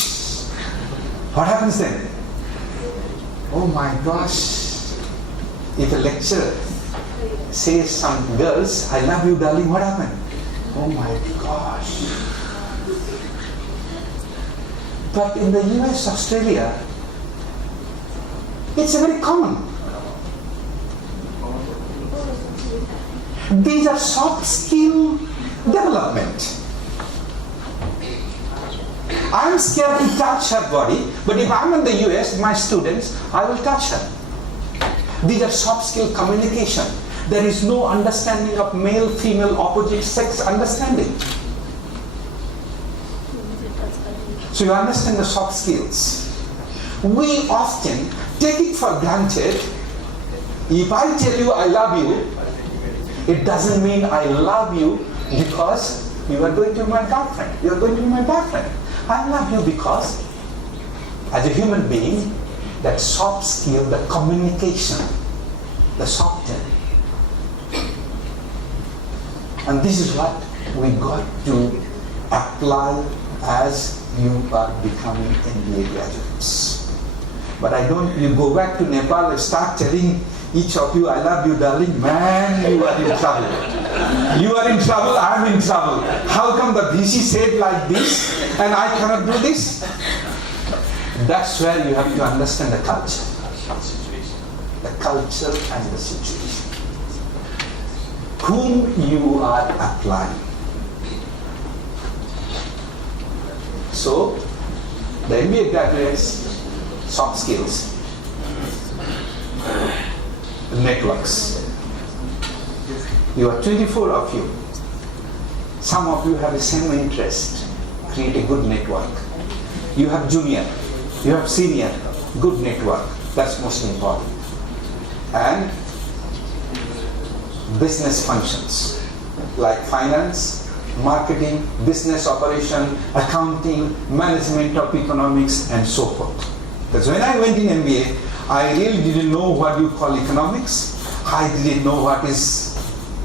what happens then? Oh my gosh, if a lecturer says some girls, I love you, darling, what happened? Oh my gosh. But in the US, Australia, it's very common. These are soft skill development. I'm scared to touch her body, but if I'm in the US, my students, I will touch her. These are soft skill communication. There is no understanding of male, female, opposite sex understanding. So you understand the soft skills. We often take it for granted. If I tell you I love you, it doesn't mean I love you because you are going to be my girlfriend. You are going to be my boyfriend. I love you because, as a human being, that soft skill, the communication, the soft end. And this is what we got to apply as you are becoming MBA graduates. But you go back to Nepal and start telling each of you, I love you, darling, man, you are in trouble. You are in trouble, I am in trouble. How come the VC said like this and I cannot do this? That's where you have to understand the culture. The culture and the situation. Whom you are applying. So, the MBA graduates, soft skills, networks. You are 24 of you. Some of you have the same interest. Create a good network. You have junior, you have senior, good network. That's most important. And business functions like finance, marketing, business operation, accounting, management of economics, and so forth. Because when I went in MBA, I really didn't know what you call economics. I didn't know what is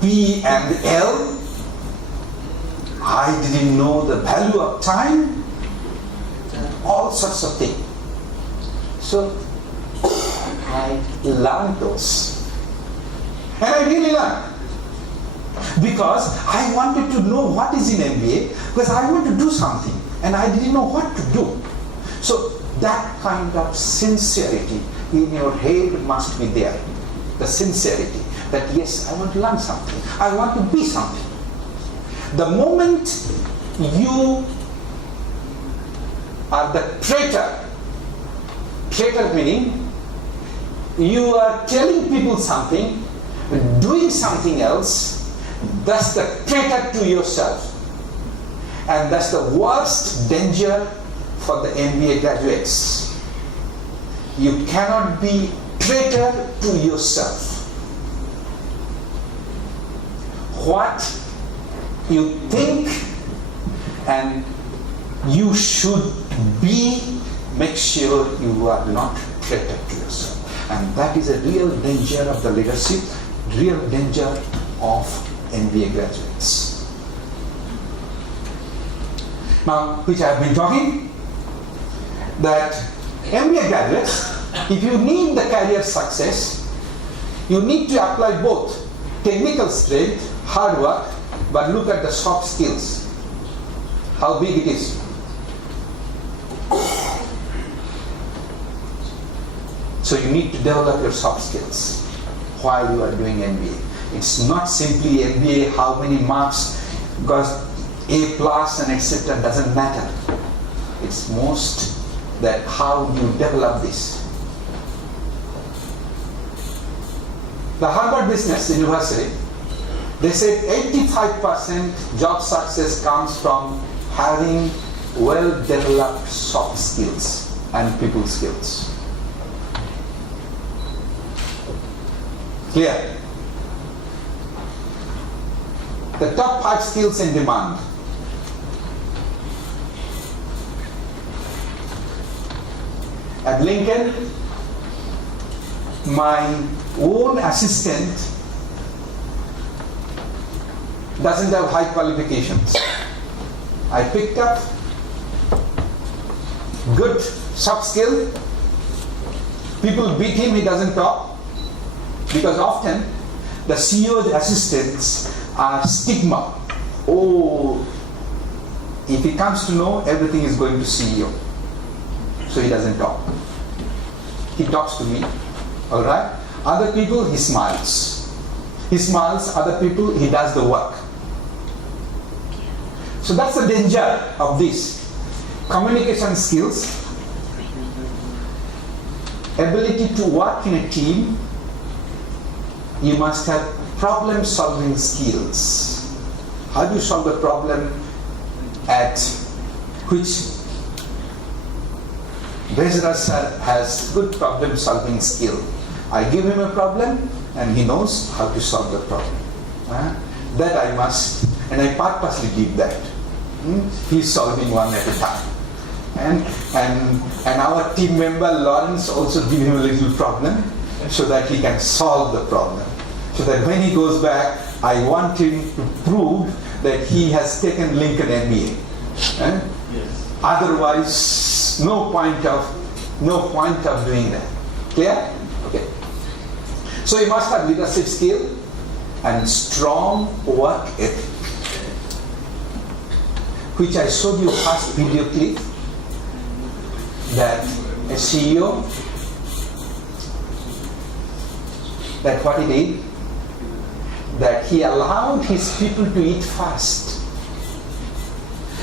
P and L. I didn't know the value of time. All sorts of things. So I learned those. And I really learned. Because I wanted to know what is in MBA, because I want to do something and I didn't know what to do. So that kind of sincerity in your head must be there. The sincerity that yes, I want to learn something. I want to be something. The moment you are the traitor meaning you are telling people something, doing something else, that's the traitor to yourself. And that's the worst danger for the MBA graduates. You cannot be traitor to yourself. What you think and you should be, make sure you are not traitor to yourself. And that is a real danger of the leadership, real danger of MBA graduates. Now, which I have been talking, that MBA graduates, if you need the career success, you need to apply both technical strength, hard work, but look at the soft skills, how big it is. So you need to develop your soft skills while you are doing MBA. It's not simply MBA, how many marks, because A plus and etc. doesn't matter. It's most that how you develop this. The Harvard Business University, they said 85% job success comes from having well-developed soft skills and people skills. Clear? The top 5 skills in demand. At Lincoln, my own assistant doesn't have high qualifications. I picked up good soft skill. People beat him, he doesn't talk. Because often the CEO's assistants are stigma. Oh, if he comes to know, everything is going to CEO. So he doesn't talk. He talks to me, all right? Other people, he smiles. He smiles, other people, he does the work. So that's the danger of this. Communication skills, ability to work in a team, you must have problem-solving skills. How do you solve a problem at which Bezra sir has good problem-solving skill. I give him a problem and he knows how to solve the problem. That I must, and I purposely give that. He's solving one at a time. And our team member Lawrence also give him a little problem so that he can solve the problem. So that when he goes back, I want him to prove that he has taken Lincoln MBA. Yes. Otherwise, no point of doing that. Clear? Okay. So you must have leadership skill and strong work ethic, which I showed you first video clip, that a CEO, that what he did, that he allowed his people to eat fast.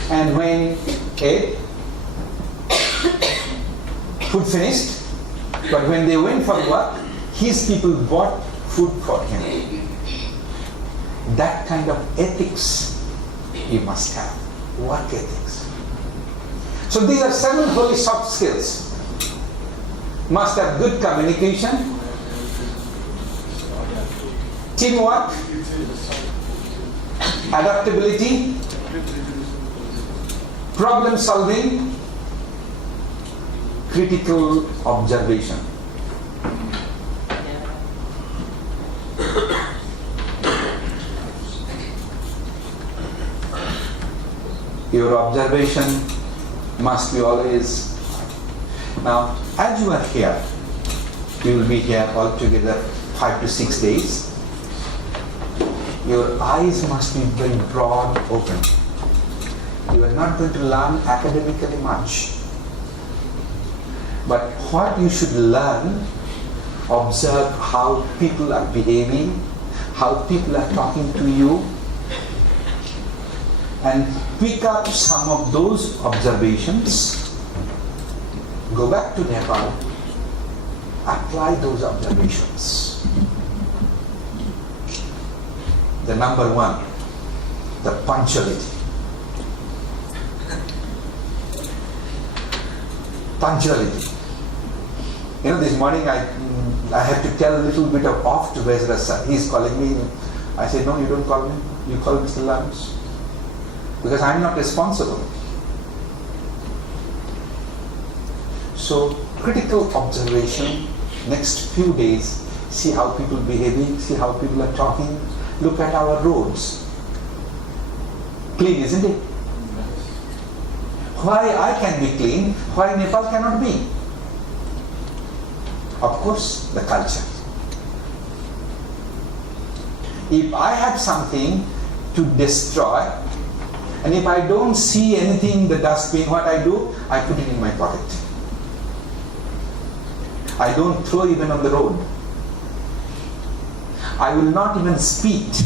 And when ate, food finished, but when they went for work, his people bought food for him. That kind of ethics you must have, work ethics. So these are 7 holy soft skills. Must have good communication, teamwork, adaptability, problem solving, critical observation. Your observation must be always. Now, as you are here, you will be here altogether 5 to 6 days. Your eyes must be very broad open. You are not going to learn academically much. But what you should learn, observe how people are behaving, how people are talking to you, and pick up some of those observations, go back to Nepal, apply those observations. The number one, the punctuality. Punctuality. You know, this morning I had to tell a little bit of off to Vezrasa. He's calling me. I said, no, you don't call me. You call Mr. Lance. Because I'm not responsible. So, critical observation, next few days, see how people are behaving, see how people are talking. Look at our roads. Clean, isn't it? Why I can be clean, why Nepal cannot be? Of course, the culture. If I have something to destroy, and if I don't see anything in the dustbin, what I do? I put it in my pocket. I don't throw even on the road. I will not even spit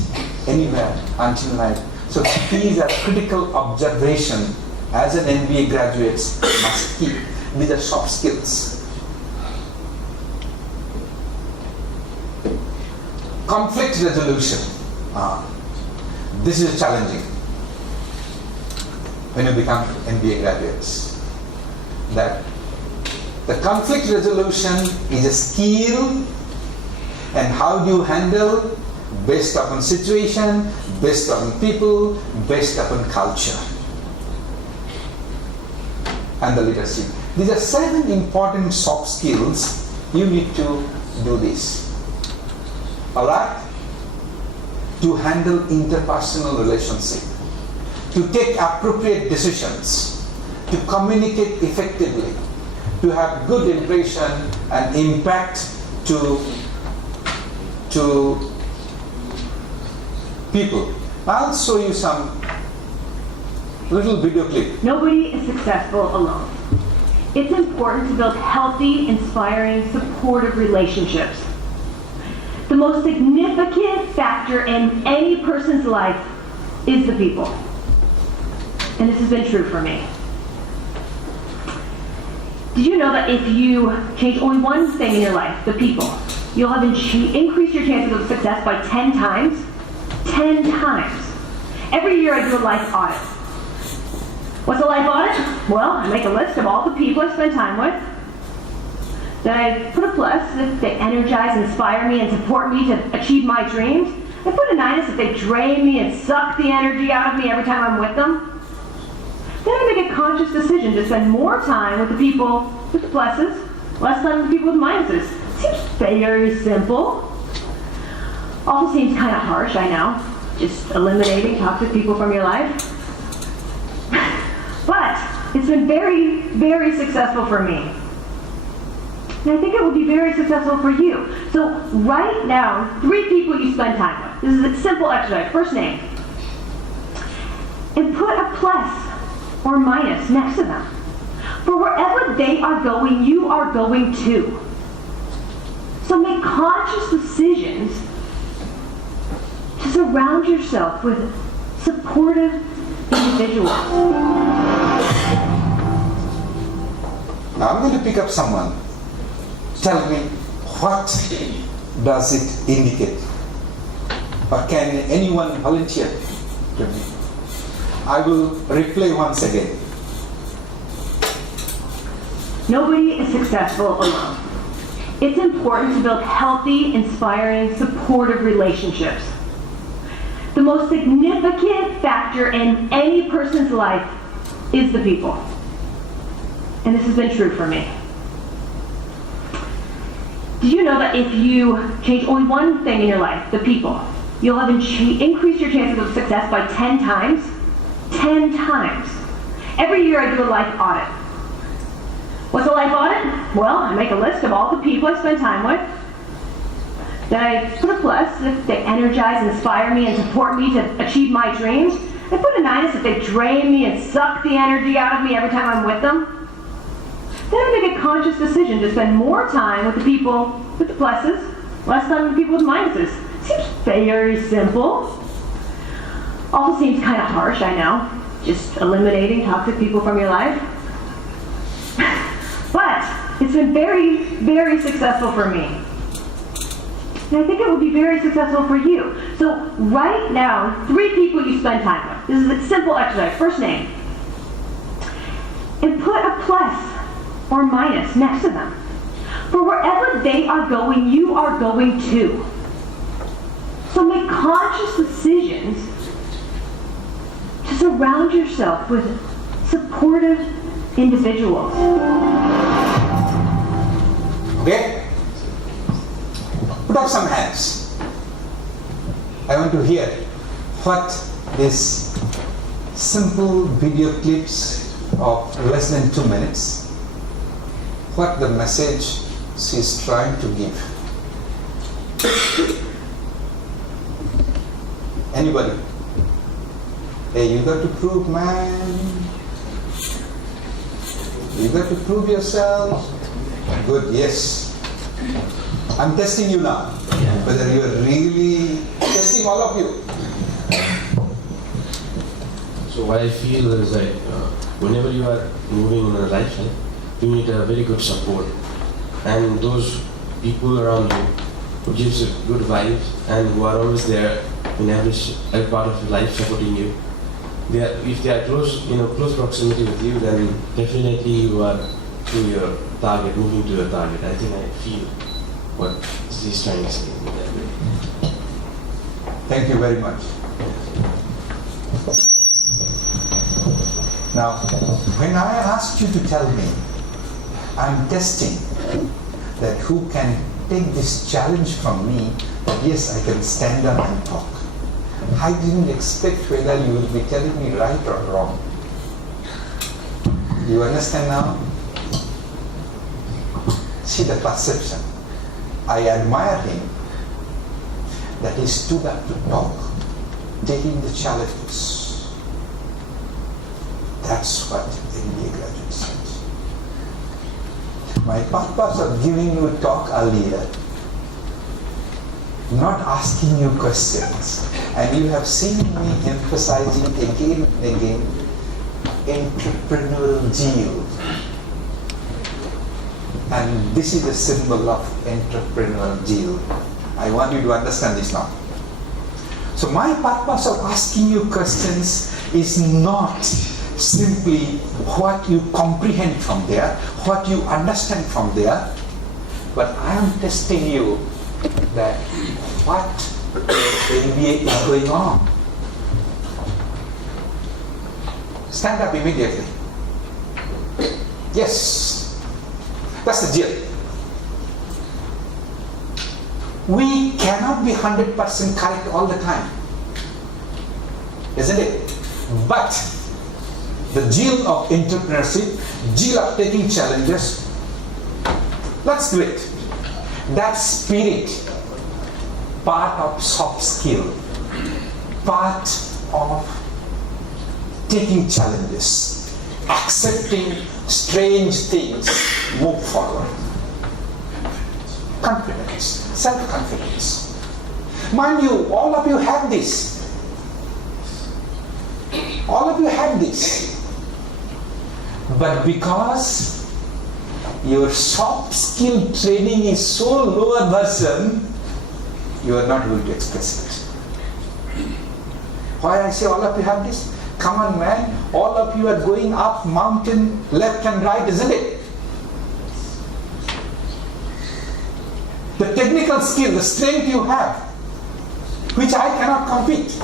anywhere until I... So these are critical observation as an MBA graduates must keep. These are soft skills. Conflict resolution. This is challenging when you become MBA graduates. That the conflict resolution is a skill, and how do you handle based upon situation, based upon people, based upon culture and the leadership. These are 7 important soft skills. You need to do this. Alright? To handle interpersonal relationship, to take appropriate decisions, to communicate effectively, to have good impression and impact to people. I'll show you some little video clip. Nobody is successful alone. It's important to build healthy, inspiring, supportive relationships. The most significant factor in any person's life is the people. And this has been true for me. Did you know that if you change only one thing in your life, the people, you'll have increased your chances of success by 10 times? 10 times. Every year I do a life audit. What's a life audit? Well, I make a list of all the people I spend time with. Then I put a plus if they energize, inspire me, and support me to achieve my dreams. I put a minus if they drain me and suck the energy out of me every time I'm with them. Then I make a conscious decision to spend more time with the people with the pluses, less time with the people with minuses. Seems very simple. Also seems kind of harsh, I know. Just eliminating toxic people from your life. But it's been very, very successful for me. And I think it will be very successful for you. So write down 3 people you spend time with. This is a simple exercise. First name. And put a plus or minus next to them. For wherever they are going, you are going too. So make conscious decisions to surround yourself with supportive individuals. Now I'm going to pick up someone. Tell me, what does it indicate? Or can anyone volunteer to me? I will replay once again. Nobody is successful alone. It's important to build healthy, inspiring, supportive relationships. The most significant factor in any person's life is the people. And this has been true for me. Did you know that if you change only one thing in your life, the people, you'll have increased your chances of success by 10 times? 10 times. Every year I do a life audit. What's a life audit? Well, I make a list of all the people I spend time with. Then I put a plus if they energize, inspire me, and support me to achieve my dreams. I put a minus if they drain me and suck the energy out of me every time I'm with them. then I make a conscious decision to spend more time with the people with the pluses, less time with the people with minuses. Seems very simple. Also seems kind of harsh, I know. Just eliminating toxic people from your life. But it's been very, very successful for me. And I think it will be very successful for you. So write down 3 people you spend time with. This is a simple exercise. First name. And put a plus or minus next to them. For wherever they are going, you are going too. So make conscious decisions to surround yourself with supportive individuals. Okay? Put up some hands. I want to hear what this simple video clips of less than 2 minutes, what the message she's trying to give. Anybody? Hey, you got to prove, man. You got to prove yourself. Good, yes. I'm testing you now. Whether you are really testing all of you. So what I feel is like whenever you are moving in a lifestyle, you need a very good support, and those people around you who gives you good vibes and who are always there in every part of your life supporting you. If they are close proximity with you, then definitely you are to your target, moving to your target. I think I feel what she's trying to say in that way. Thank you very much. Now, when I asked you to tell me, I'm testing that who can take this challenge from me, that yes, I can stand up and talk. I didn't expect whether you will be telling me right or wrong. You understand now? See the perception. I admire him that he stood up to talk, taking the challenges. That's what MBA graduate says. My purpose of giving you a talk earlier, not asking you questions, and you have seen me emphasizing again and again entrepreneurial zeal. And this is a symbol of entrepreneurial zeal. I want you to understand this now. So my purpose of asking you questions is not simply what you comprehend from there, what you understand from there, but I am testing you that what MBA is going on. Stand up immediately. Yes, that's the deal. We cannot be 100% correct all the time, isn't it? But the zeal of entrepreneurship, zeal of taking challenges, let's do it. That spirit, part of soft skill, part of taking challenges, accepting strange things, move forward. Confidence, self-confidence. Mind you, all of you have this. All of you have this. But because your soft skill training is so lower version, you are not able to express it. Why I say all of you have this? Come on, man, all of you are going up mountain left and right, isn't it? The technical skill, the strength you have, which I cannot compete.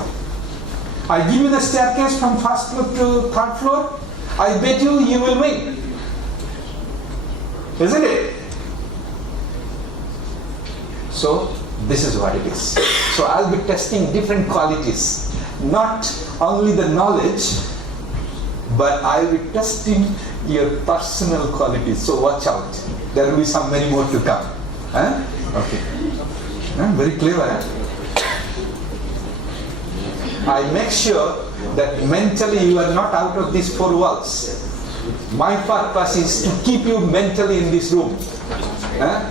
I give you the staircase from first floor to third floor, I bet you will win. Isn't it? So, this is what it is. So, I'll be testing different qualities. Not only the knowledge, but I'll be testing your personal qualities. So, watch out. There will be some many more to come. Huh? Okay. Very clever. Huh? I make sure that mentally you are not out of these 4 walls. My purpose is to keep you mentally in this room.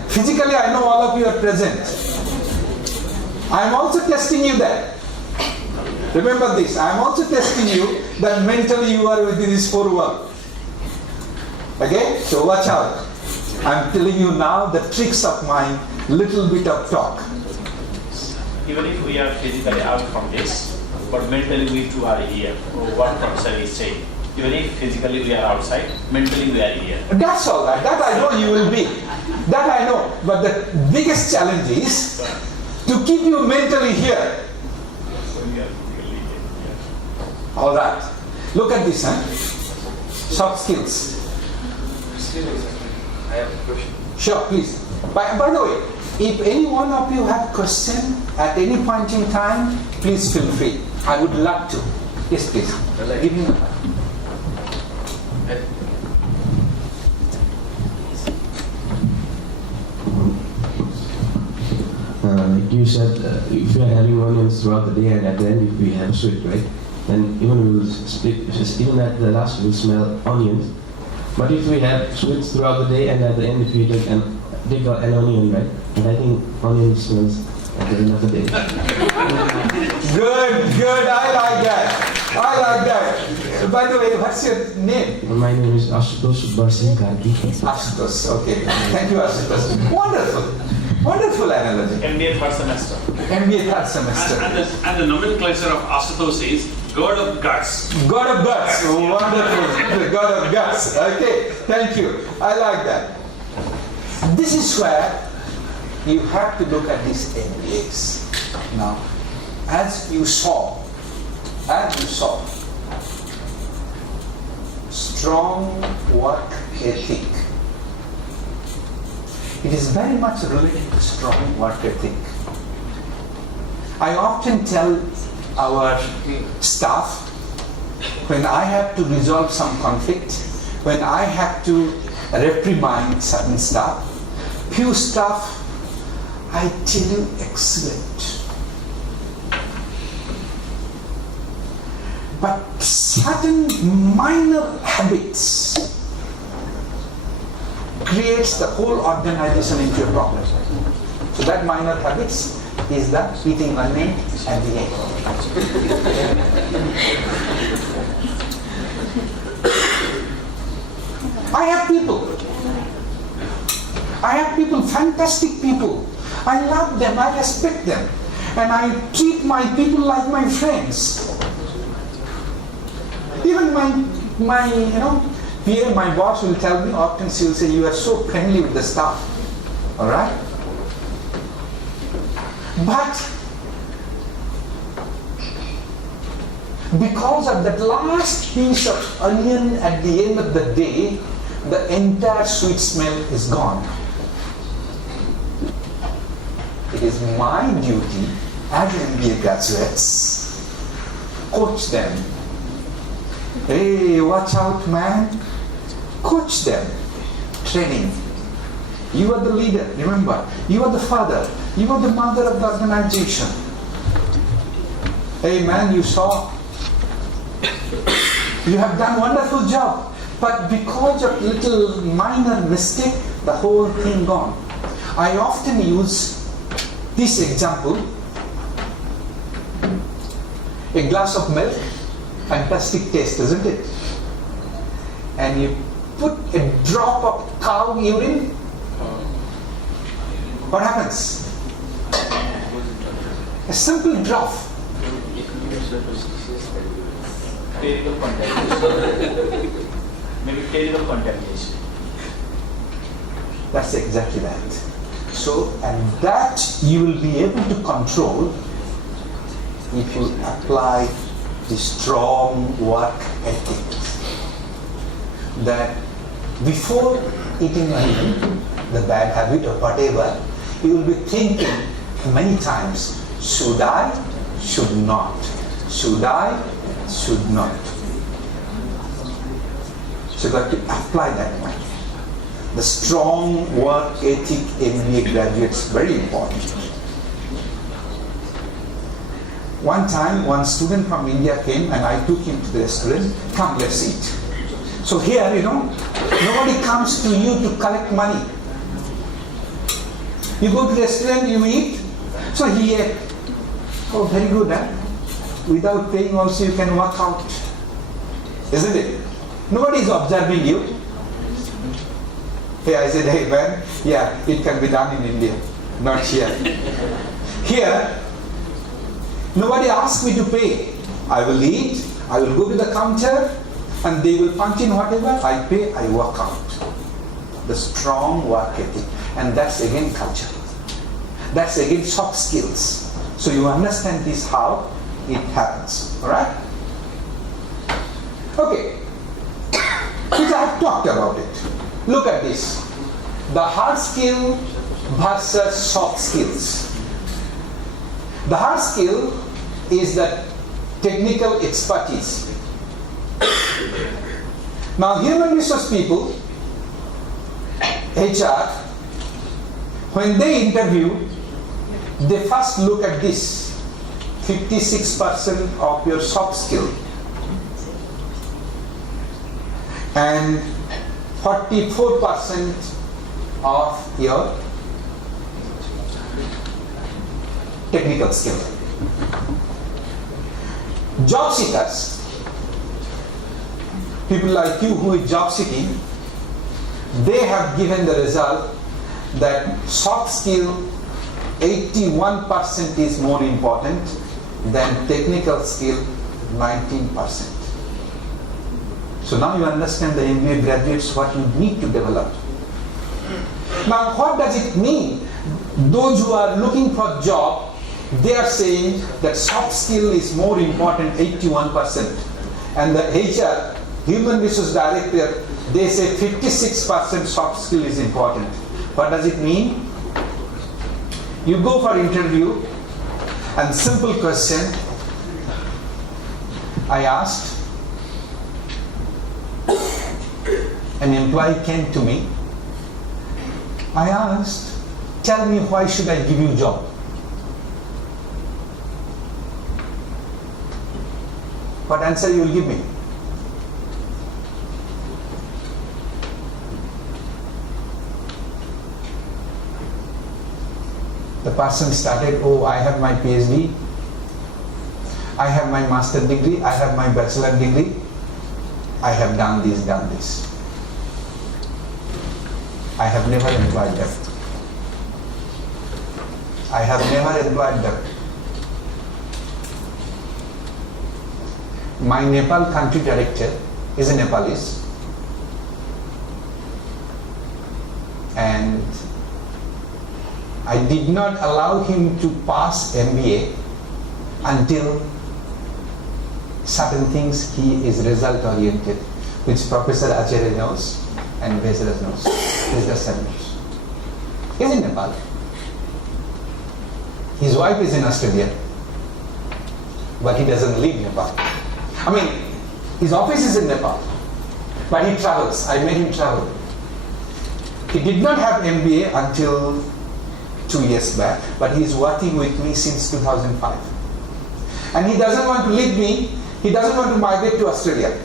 Physically, I know all of you are present. I am also testing you there. Remember this, I am also testing you that mentally you are within this four wall. Okay? So watch out. I am telling you now the tricks of my little bit of talk. Even if we are physically out from this, but mentally we too are here. What Professor is saying. Even if physically we are outside, mentally we are here. That's all right. That I know you will be. That I know. But the biggest challenge is to keep you mentally here. All right. Look at this, soft skills. I have a question. Sure, please. By the way, if any one of you have question at any point in time, please feel free. I would love to. Yes, please. Give me the mic. Like you said, if we are having onions throughout the day and at the end if we have sweet, right? Then even we will split, even at the last we will smell onions. But if we have sweets throughout the day and at the end if we dig an onion, right? And I think onion smells at the end of the day. Good. I like that. By the way, what's your name? My name is Ashutosh Barsin Karki. Ashutosh. Okay. Thank you, Ashutosh. Wonderful analogy. MBA third semester. MBA third semester. And the nomenclature of Ashutosh is God of Guts. God of Guts. Wonderful. The God of Guts. Okay. Thank you. I like that. This is where you have to look at these MBAs. Now, as you saw, strong work ethic. It is very much related to strong work ethic. I often tell our staff, when I have to resolve some conflict, when I have to reprimand certain staff, few staff, I tell you, excellent. But certain minor habits creates the whole organization into a problem. So that minor habits is the eating onion and the egg. I have people, fantastic people. I love them, I respect them. And I treat my people like my friends. Even my PA, my boss will tell me often, she will say, you are so friendly with the staff. Alright? But because of that last piece of onion at the end of the day, the entire sweet smell is gone. It is my duty as MBA graduates, coach them. Hey, watch out, man. Coach them. Training. You are the leader, remember. You are the father. You are the mother of the organization. Hey, man, you saw. You have done wonderful job. But because of little minor mistake, the whole thing gone. I often use this example. A glass of milk, fantastic taste, isn't it? And you put a drop of cow urine, what happens? A simple drop. Terrible contamination. Maybe terrible contamination. That's exactly that. So, and that you will be able to control if you apply the strong work ethic. That before eating onion, the bad habit or whatever, you will be thinking many times, should I, should not, should I, should not. So you got to apply that one. The strong work ethic MBA graduates, very important. One time, one student from India came and I took him to the restaurant. Come, let's eat. So here, nobody comes to you to collect money. You go to the restaurant, you eat. So he ate. Oh, very good, huh? Without paying also you can walk out. Isn't it? Nobody is observing you. Hey, I said, hey man, yeah, it can be done in India, not here. Here, nobody asks me to pay. I will eat, I will go to the counter, and they will punch in whatever, I pay, I walk out. The strong work ethic. And that's again culture. That's again soft skills. So you understand this how it happens. Alright? Okay. Which I have talked about it. Look at this. The hard skill versus soft skills. The hard skill is the technical expertise. Now human resource people, HR, when they interview, they first look at this, 56% of your soft skill and 44% of your technical skill. Job seekers, people like you who is job seeking, they have given the result that soft skill 81% is more important than technical skill 19%. So now you understand the MBA graduates what you need to develop. Now what does it mean? Those who are looking for job, they are saying that soft skill is more important 81%. And the HR, Human Resource Director, they say 56% soft skill is important. What does it mean? You go for interview and simple question I asked. An employee came to me. I asked, tell me why should I give you job? What answer you will give me? The person started, oh, I have my PhD, I have my master degree, I have my bachelor degree, I have done this. I have never employed them. I have never employed them. My Nepal country director is a Nepalese, and I did not allow him to pass MBA until certain things he is result oriented, which Professor Acharya knows and Vesraj knows. Vesraj knows. He's in Nepal. His wife is in Australia, but he doesn't live in Nepal. I mean, his office is in Nepal, but he travels. I made him travel. He did not have MBA until 2 years back, but he is working with me since 2005. And he doesn't want to leave me. He doesn't want to migrate to Australia.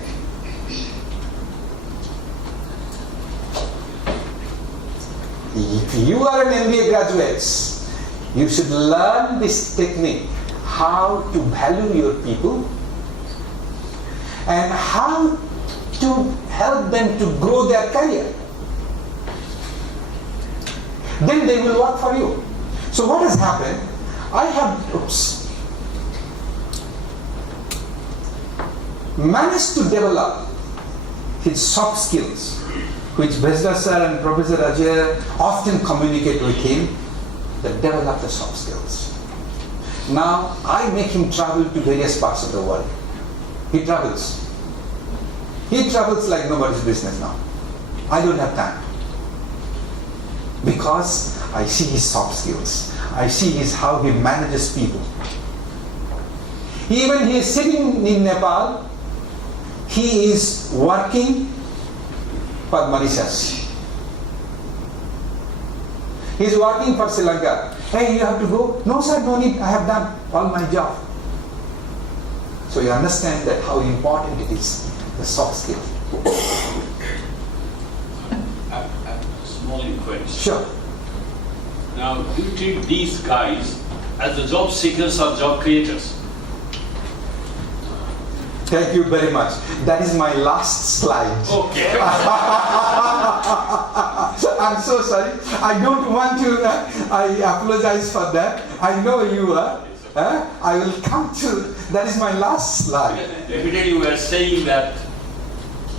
If you are an MBA graduate, you should learn this technique, how to value your people and how to help them to grow their career. Then they will work for you. So what has happened? I have managed to develop his soft skills, which Vesraj sir and Professor Ajay often communicate with him, that develop the soft skills. Now I make him travel to various parts of the world. He travels. He travels like nobody's business now. I don't have time. Because I see his soft skills. I see how he manages people. Even he is sitting in Nepal, he is working for Mauritius. He is working for Sri Lanka. Hey, you have to go? No sir, no need. I have done all my job. So you understand that how important it is, the soft skill. Small inquiries. Sure. Now, do you treat these guys as the job seekers or job creators? Thank you very much. That is my last slide. Okay. I'm so sorry. I don't want to, I apologize for that. I know you are. I will come to, that is my last slide. Every you were saying that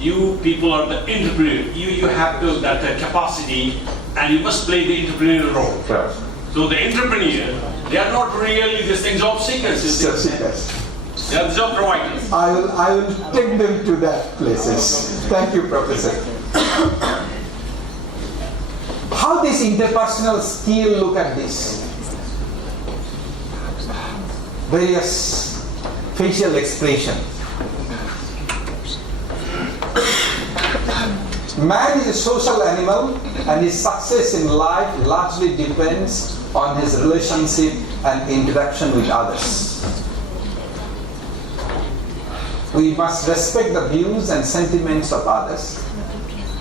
you people are the entrepreneur. You have to that capacity and you must play the entrepreneurial role. Sure. So the entrepreneur, they are not really this thing job seekers. Job seekers. They are the job providers. I will take them to that places. Thank you, Professor. How this interpersonal skill, look at this. Various facial expressions. Man is a social animal and his success in life largely depends on his relationship and interaction with others. We must respect the views and sentiments of others.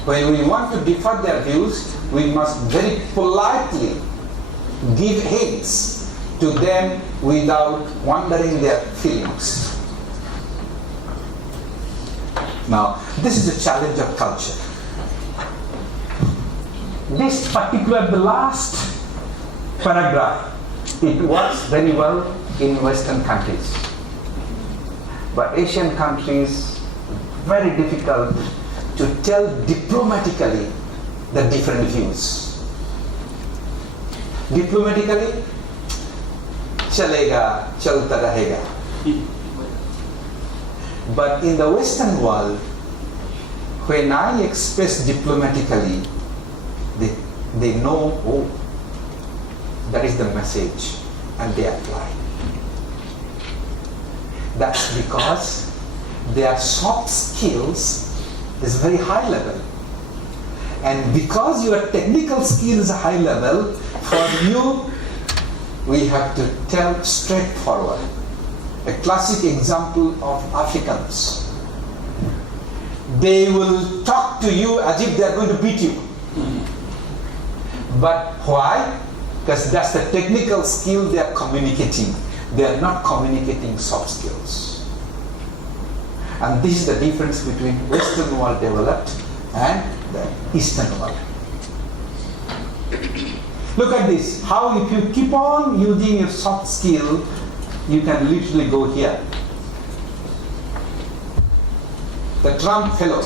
When we want to differ their views, we must very politely give hints to them without wondering their feelings. Now, this is a challenge of culture. This particular, the last paragraph, it works very well in Western countries. But Asian countries, very difficult to tell diplomatically the different views. Diplomatically, chalega, chalta rahega. But in the Western world, when I express diplomatically, they know, oh, that is the message, and they apply. That's because their soft skills is very high level. And because your technical skill is high level, for you, we have to tell straightforward. A classic example of Africans. They will talk to you as if they are going to beat you. But why? Because that's the technical skill they are communicating. They are not communicating soft skills. And this is the difference between Western world developed and the Eastern world. Look at this. How if you keep on using your soft skill, you can literally go here. The Trump fellow,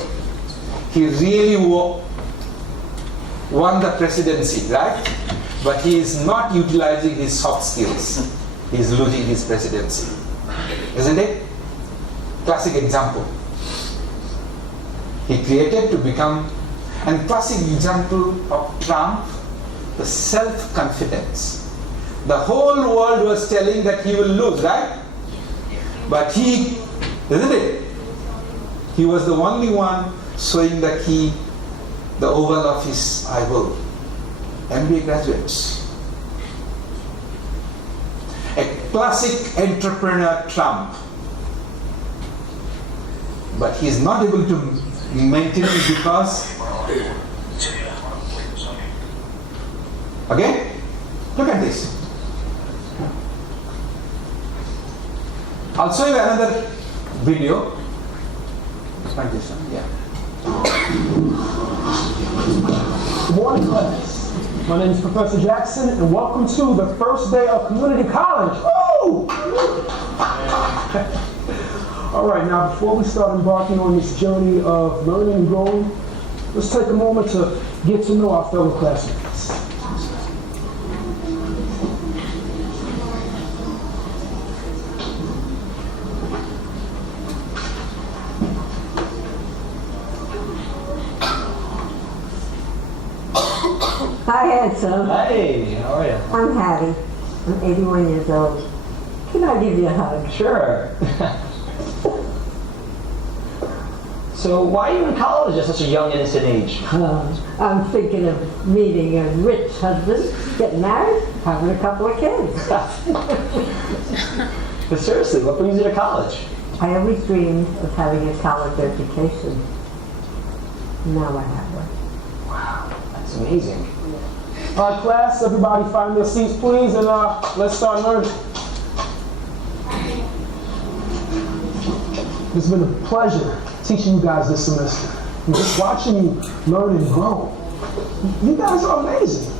he really won the presidency, right? But he is not utilizing his soft skills. He is losing his presidency. Isn't it? Classic example. He created to become, and classic example of Trump, the self-confidence. The whole world was telling that he will lose, right? But he, isn't it? He was the only one showing that the Oval Office, I will. MBA graduates. A classic entrepreneur Trump. But he is not able to maintain it because, okay? Look at this. I'll show you another video. Find this one, yeah. Good morning, class. My name is Professor Jackson, and welcome to the first day of community college. Oh! All right, now before we start embarking on this journey of learning and growing, let's take a moment to get to know our fellow classmates. Hi, handsome. Hey, how are you? I'm Hattie. I'm 81 years old. Can I give you a hug? Sure. So why are you in college at such a young, innocent age? I'm thinking of meeting a rich husband, getting married, having a couple of kids. But seriously, what brings you to college? I always dreamed of having a college education. Now I have one. Wow, that's amazing. All right, class, everybody find their seats, please, and let's start learning. It's been a pleasure teaching you guys this semester. And just watching you learn and grow. You guys are amazing.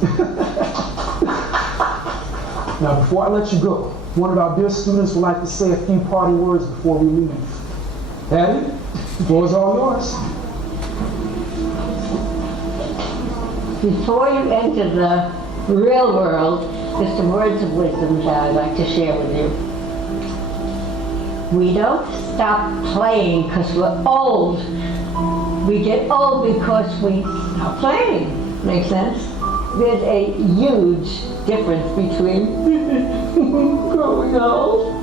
Now, before I let you go, one of our dear students would like to say a few parting words before we leave. Abby, the floor is all yours. Before you enter the real world, there's some words of wisdom that I'd like to share with you. We don't stop playing because we're old. We get old because we stop playing. Make sense? There's a huge difference between growing old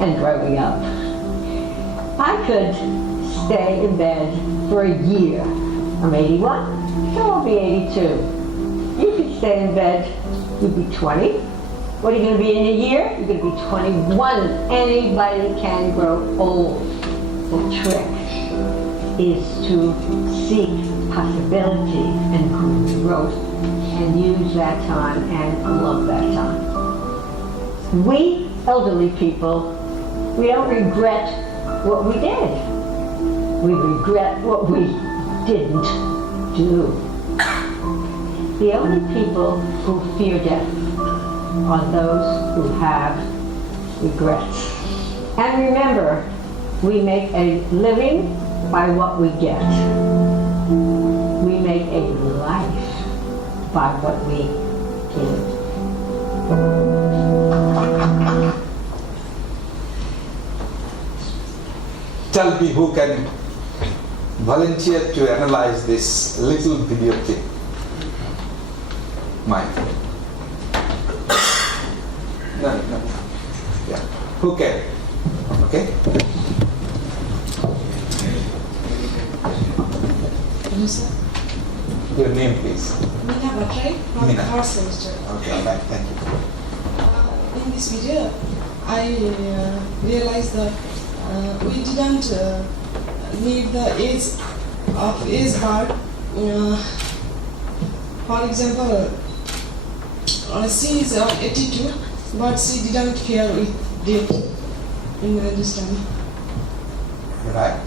and growing up. I could stay in bed for a year. I'm 81, so I'll be 82. You could stay in bed, you'd be 20. What are you going to be in a year? You're going to be 21. Anybody can grow old. The trick is to seek possibility and growth and use that time and love that time. We elderly people, we don't regret what we did. We regret what we didn't do. The only people who fear death are those who have regrets. And remember, we make a living by what we get. We make a life by what we give. Tell me who can volunteer to analyze this little video clip. Mike. No. Yeah. Who can? Okay. Hello, sir. Your name, please. Amiya Bhaumik from Mina. third semester. Okay, all right. Thank you. In this video, I realized that we didn't need the age bar. For example, she is 82, but she didn't care with date. In my understanding. Right.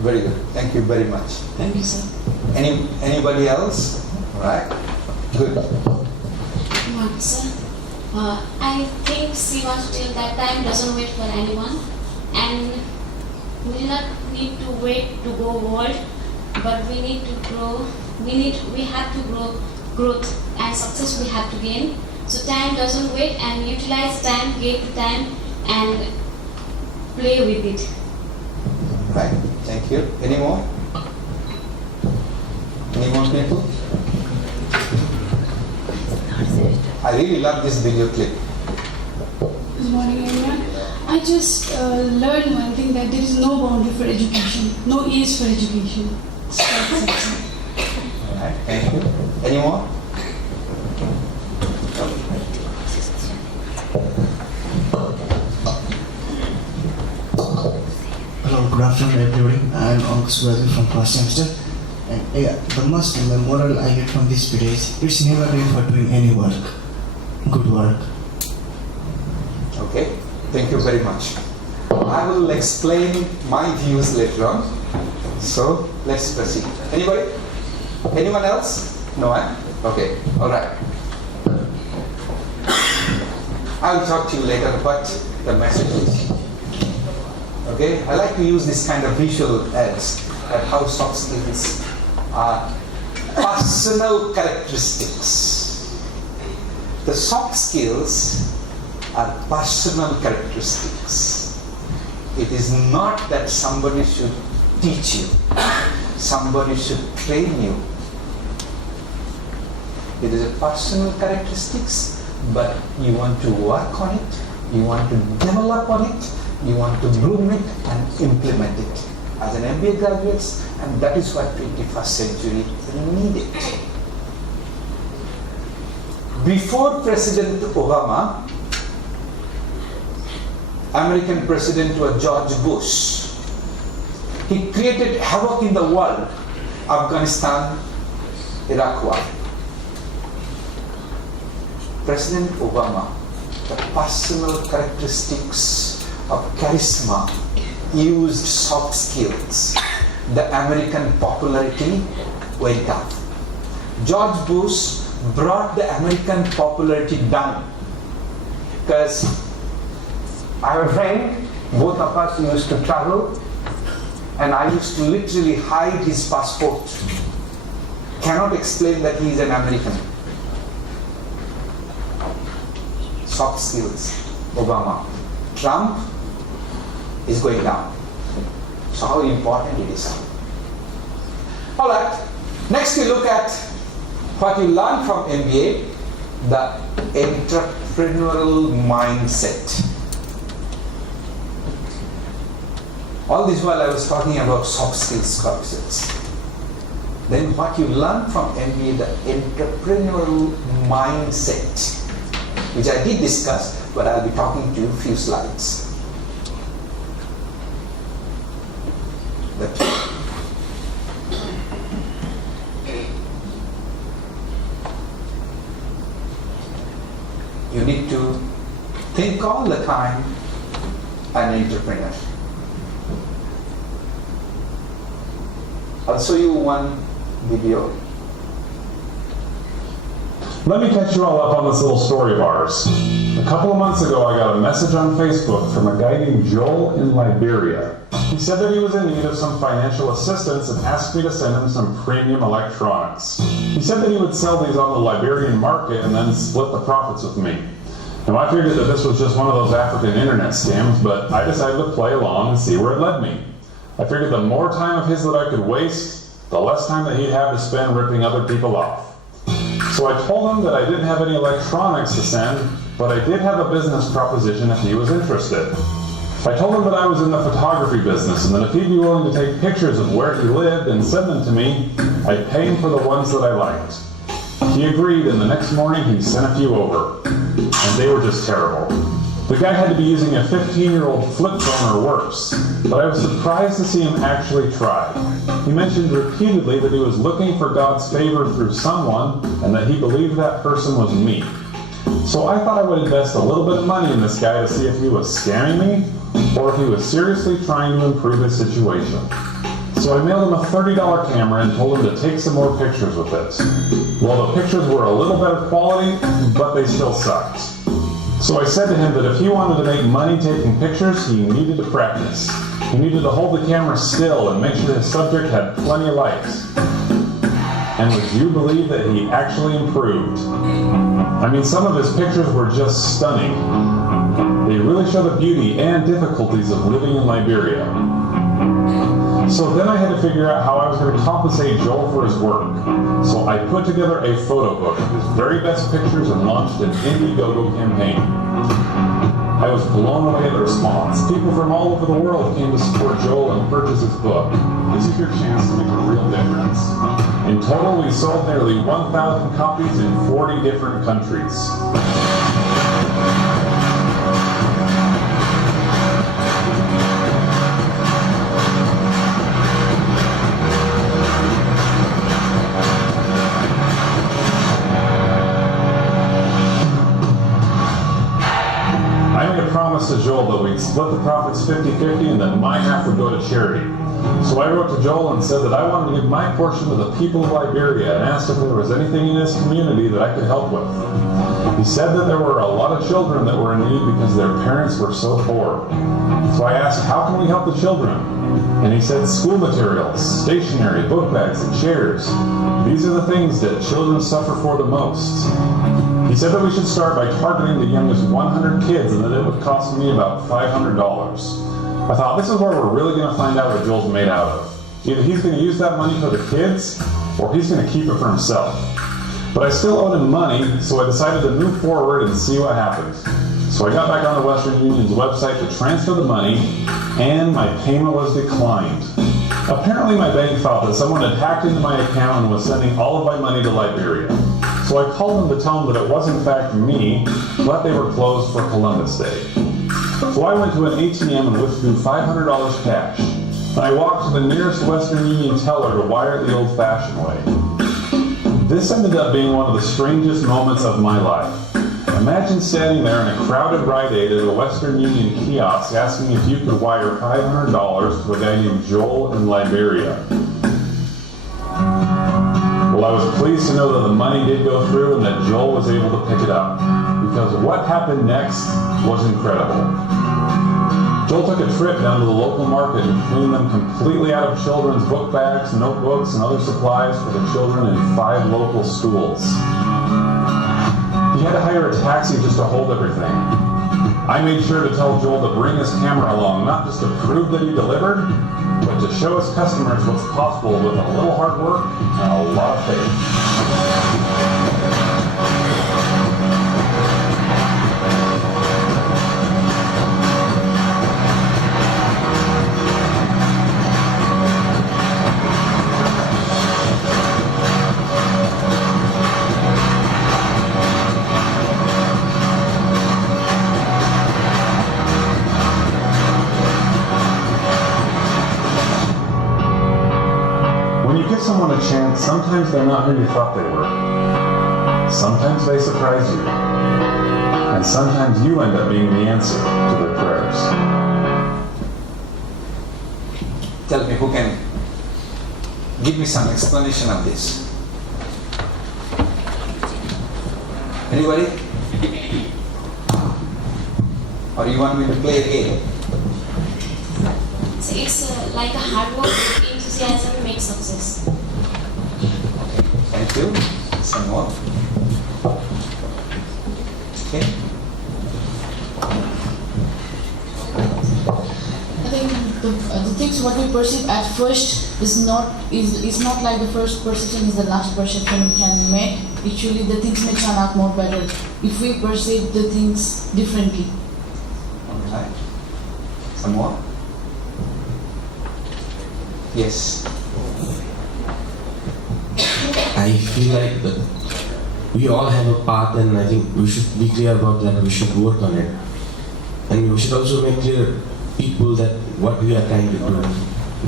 Very good. Thank you very much. Thank you, sir. Anybody else? All right. Good. Sir, I think she wants to tell that time doesn't wait for anyone, and we do not need to wait to go world, but we need to grow. We have to grow growth and success we have to gain. So time doesn't wait, and utilize time, get to time, and play with it. Right. Thank you. Any more? Any more people? I really love this video clip. Good morning, everyone. I just learned one thing, that there is no boundary for education, no age for education. All right. Thank you. Any more? Hello, good afternoon everybody. I am Ankush Brazil from first semester. And the most moral I get from this video is it's never late for doing any work. Good work. Okay. Thank you very much. I will explain my views later on. So let's proceed. Anybody? Anyone else? No, eh? Okay. All right. I'll talk to you later about the messages. Okay? I like to use this kind of visual aids at how soft skills are personal characteristics. The soft skills are personal characteristics. It is not that somebody should teach you, somebody should train you. It is a personal characteristics, but you want to work on it, you want to develop on it, you want to groom it and implement it as an MBA graduates, and that is what 21st century needed. Before President Obama, American President was George Bush. He created havoc in the world. Afghanistan, Iraq war. President Obama, the personal characteristics of charisma, used soft skills. The American popularity went up. George Bush brought the American popularity down. Because I have a friend, both of us used to travel, and I used to literally hide his passport. Cannot explain that he is an American. Soft skills, Obama. Trump is going down. So how important it is. All right, next we look at what you learn from MBA, the entrepreneurial mindset. All this while I was talking about soft skills courses. Then what you learn from MBA, the entrepreneurial mindset, which I did discuss, but I'll be talking to you a few slides. You need to think all the time an entrepreneur. I'll show you one video. Let me catch you all up on this little story of ours. A couple of months ago, I got a message on Facebook from a guy named Joel in Liberia. He said that he was in need of some financial assistance and asked me to send him some premium electronics. He said that he would sell these on the Liberian market and then split the profits with me. Now I figured that this was just one of those African internet scams, but I decided to play along and see where it led me. I figured the more time of his that I could waste, the less time that he'd have to spend ripping other people off. So I told him that I didn't have any electronics to send, but I did have a business proposition if he was interested. I told him that I was in the photography business and that if he'd be willing to take pictures of where he lived and send them to me, I'd pay him for the ones that I liked. He agreed, and the next morning he sent a few over, and they were just terrible. The guy had to be using a 15-year-old flip phone or worse, but I was surprised to see him actually try. He mentioned repeatedly that he was looking for God's favor through someone and that he believed that person was me. So I thought I would invest a little bit of money in this guy to see if he was scamming me or if he was seriously trying to improve his situation. So I mailed him a $30 camera and told him to take some more pictures with it. Well, the pictures were a little better quality, but they still sucked. So I said to him that if he wanted to make money taking pictures, he needed to practice. He needed to hold the camera still and make sure his subject had plenty of light. And would you believe that he actually improved? I mean, some of his pictures were just stunning. They really show the beauty and difficulties of living in Liberia. So then I had to figure out how I was going to compensate Joel for his work. So I put together a photo book of his very best pictures and launched an Indiegogo campaign. I was blown away at the response. People from all over the world came to support Joel and purchase his book. This is your chance to make a real difference. In total, we sold nearly 1,000 copies in 40 different countries. To Joel that we'd split the profits 50-50 and that my half would go to charity. So I wrote to Joel and said that I wanted to give my portion to the people of Liberia and asked if there was anything in his community that I could help with. He said that there were a lot of children that were in need because their parents were so poor. So I asked, how can we help the children? And he said school materials, stationery, book bags, and chairs. These are the things that children suffer for the most. He said that we should start by targeting the youngest 100 kids and that it would cost me about $500. I thought, this is where we're really going to find out what Joel's made out of. Either he's going to use that money for the kids, or he's going to keep it for himself. But I still owed him money, so I decided to move forward and see what happens. So I got back on the Western Union's website to transfer the money, and my payment was declined. Apparently my bank thought that someone had hacked into my account and was sending all of my money to Liberia. So I called them to tell them that it was in fact me, but they were closed for Columbus Day. So I went to an ATM and withdrew $500 cash. I walked to the nearest Western Union teller to wire the old-fashioned way. This ended up being one of the strangest moments of my life. Imagine standing there in a crowded Rite Aid at a Western Union kiosk asking if you could wire $500 to a guy named Joel in Liberia. Well, I was pleased to know that the money did go through and that Joel was able to pick it up, because what happened next was incredible. Joel took a trip down to the local market and cleaned them completely out of children's book bags, notebooks, and other supplies for the children in 5 local schools. He had to hire a taxi just to hold everything. I made sure to tell Joel to bring his camera along, not just to prove that he delivered, but to show his customers what's possible with a little hard work and a lot of faith. Someone a chance, sometimes they're not who you thought they were. Sometimes they surprise you. And sometimes you end up being the answer to their prayers. Tell me, who can give me some explanation of this? Anybody? Or you want me to play a game? So it's like a hard work, enthusiasm makes success. Thank you. Some more. Okay. I think the things what we perceive at first is not like the first perception is the last perception we can make. Actually, the things may turn out more better if we perceive the things differently. Alright. Some more. Yes. I feel like that we all have a path, and I think we should be clear about that. We should work on it, and we should also make clear people that what we are trying to do.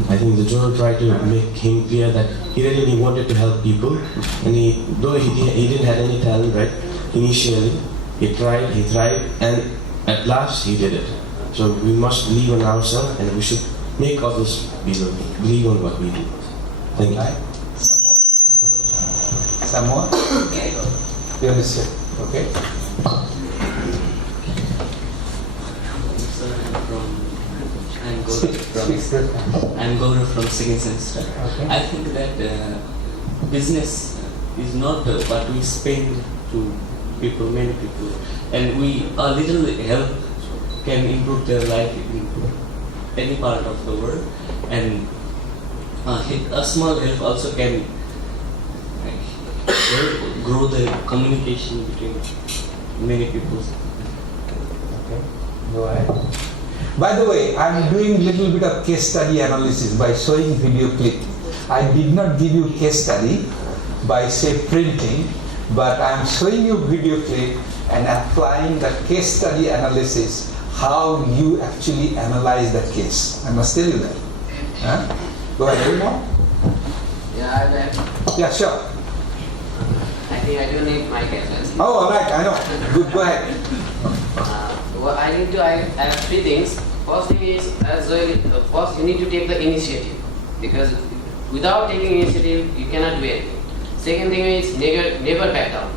I think the Joel tried to make him clear that he really wanted to help people, and though he didn't have any talent, right? Initially, he tried, and at last he did it. So we must believe in ourselves, and we should make others believe on what we do. Thank you. Some more? Okay. You understand? Okay. I'm Gaurav from second semester. Okay. I think that business is not what we spend to people, many people, and a little help can improve their life in any part of the world, and a small help also can grow the communication between many people. Okay, go ahead. By the way, I'm doing a little bit of case study analysis by showing video clip. I did not give you case study by say printing, but I'm showing you video clip and applying the case study analysis, how you actually analyze the case. I must tell you that. Huh? Go ahead, any more? Yeah, Yeah, sure. I think I don't need my questions. Oh, all right, I know. Good, go ahead. I have 3 things. First thing is, first you need to take the initiative, because without taking initiative, you cannot do anything. Second thing is, never back down.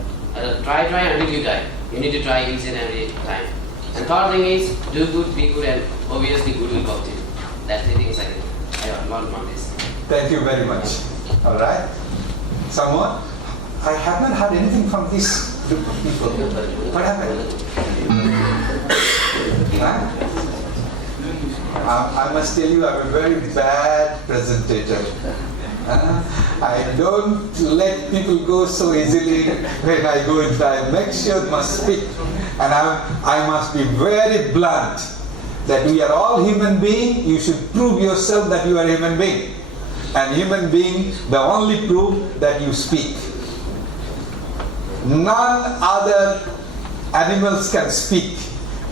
Try until you die. You need to try each and every time. And third thing is, do good, be good, and obviously good will come to you. That's the things I want on this. Thank you very much. All right. Someone? I have not heard anything from this group of people. What happened? Huh? I must tell you, I'm a very bad presentator. I don't let people go so easily when I go into. I make sure must speak, and I must be very blunt that we are all human beings. You should prove yourself that you are a human being, and human being the only proof that you speak. None other animals can speak.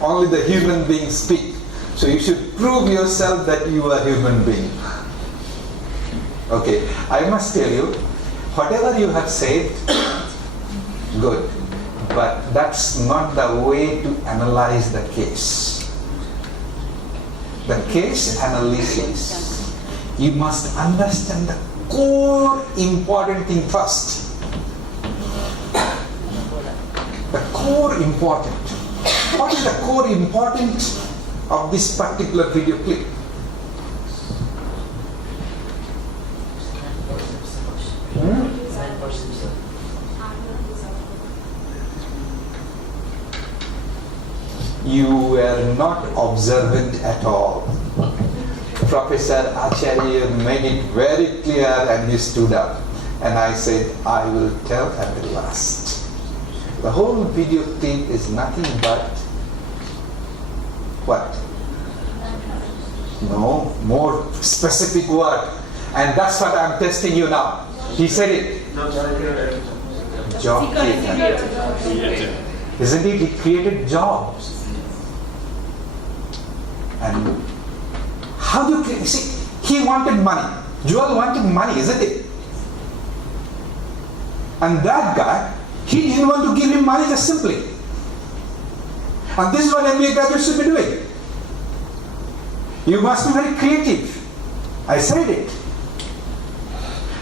Only the human beings speak. So you should prove yourself that you are a human being. Okay, I must tell you, whatever you have said, good. But that's not the way to analyze the case. The case analysis, you must understand the core important thing first. The core important. What is the core important of this particular video clip? You were not observant at all. Professor Acharya made it very clear and he stood up. And I said, I will tell at the last. The whole video clip is nothing but what? No, more specific word. And that's what I'm testing you now. He said it. Job creator. Isn't it? He created jobs. And how do you create? See, he wanted money. Joel wanted money, isn't it? And that guy, he didn't want to give him money just simply. And this is what MBA graduates should be doing. You must be very creative. I said it.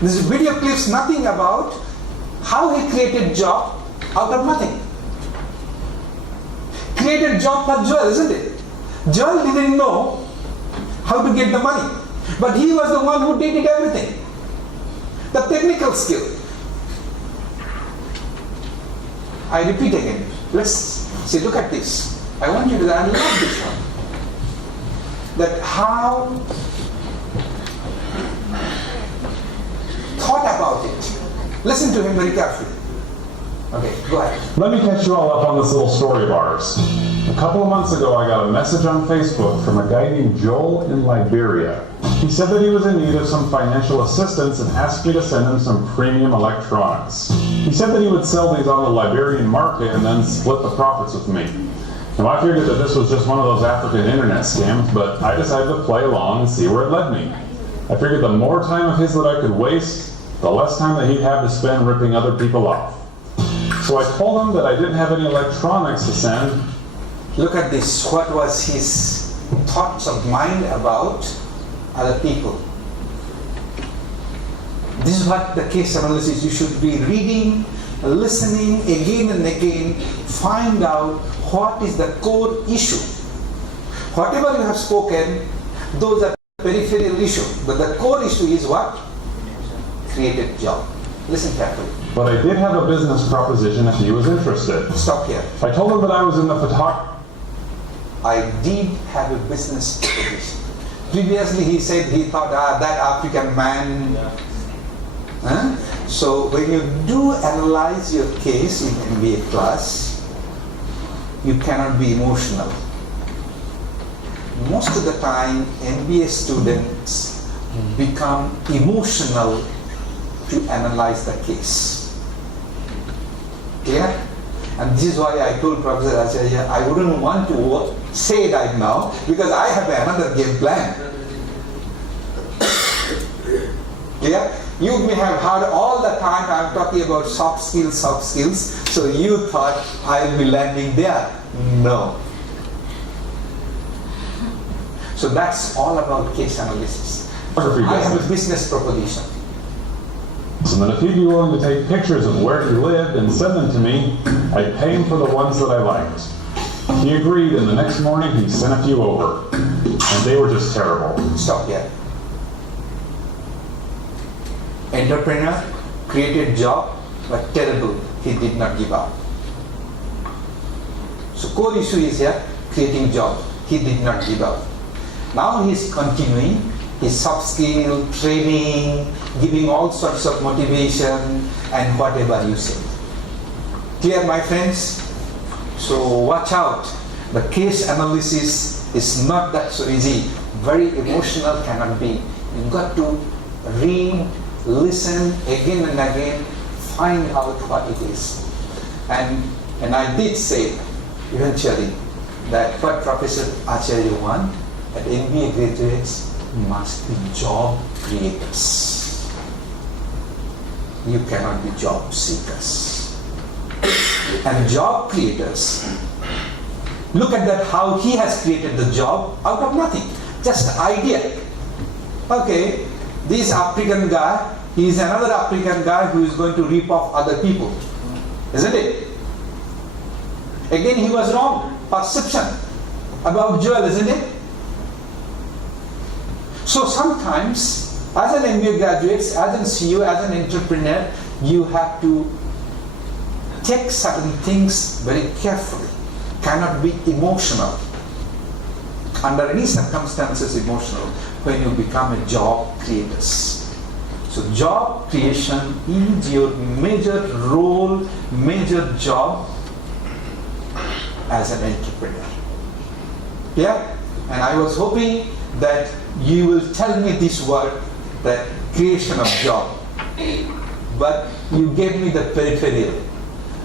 This video clips nothing about how he created job out of nothing. Created job for Joel, isn't it? Joel didn't know how to get the money, but he was the one who did everything. The technical skill. I repeat again. Let's see, look at this. I want you to I love this one. That how thought about it. Listen to him very carefully. Okay, go ahead. Let me catch you all up on this little story of ours. A couple of months ago, I got a message on Facebook from a guy named Joel in Liberia. He said that he was in need of some financial assistance and asked me to send him some premium electronics. He said that he would sell these on the Liberian market and then split the profits with me. Now, I figured that this was just one of those African internet scams, but I decided to play along and see where it led me. I figured the more time of his that I could waste, the less time that he'd have to spend ripping other people off. So I told him that I didn't have any electronics to send. Look at this. What was his thoughts of mind about other people? This is what the case analysis, you should be reading, listening again and again, find out what is the core issue. Whatever you have spoken, those are peripheral issue, but the core issue is what? Created job. Listen carefully. But I did have a business proposition if he was interested. Stop here. I told him that I was in the photography. I did have a business proposition. Previously he said he thought, that African man. So when you do analyze your case in MBA class, you cannot be emotional. Most of the time, MBA students become emotional to analyze the case. Clear? And this is why I told Professor Acharya, I wouldn't want to say right now because I have another game plan. Clear? You may have heard all the time I'm talking about soft skills, so you thought I'll be landing there. No. So that's all about case analysis. I have a business proposition. And then if he'd be willing to take pictures of where he lived and send them to me, I'd pay him for the ones that I liked. He agreed, and the next morning he sent a few over. And they were just terrible. Stop here. Entrepreneur, created job, but terrible. He did not give up. So core issue is here, creating job. He did not give up. Now he is continuing his soft skill, training, giving all sorts of motivation and whatever you say. Clear, my friends? So watch out. The case analysis is not that so easy. Very emotional cannot be. You've got to read, listen again and again, find out what it is. And I did say eventually that what Professor Acharya want, that MBA graduates must be job creators. You cannot be job seekers. And job creators, look at that, how he has created the job out of nothing. Just idea. Okay, this African guy, he is another African guy who is going to rip off other people. Isn't it? Again, he was wrong. Perception about Joel, isn't it? So sometimes, as an MBA graduate, as an CEO, as an entrepreneur, you have to take certain things very carefully. Cannot be emotional. Under any circumstances, emotional when you become a job creator. So job creation is your major role, major job as an entrepreneur. Yeah? And I was hoping that you will tell me this word, that creation of job. But you gave me the peripheral.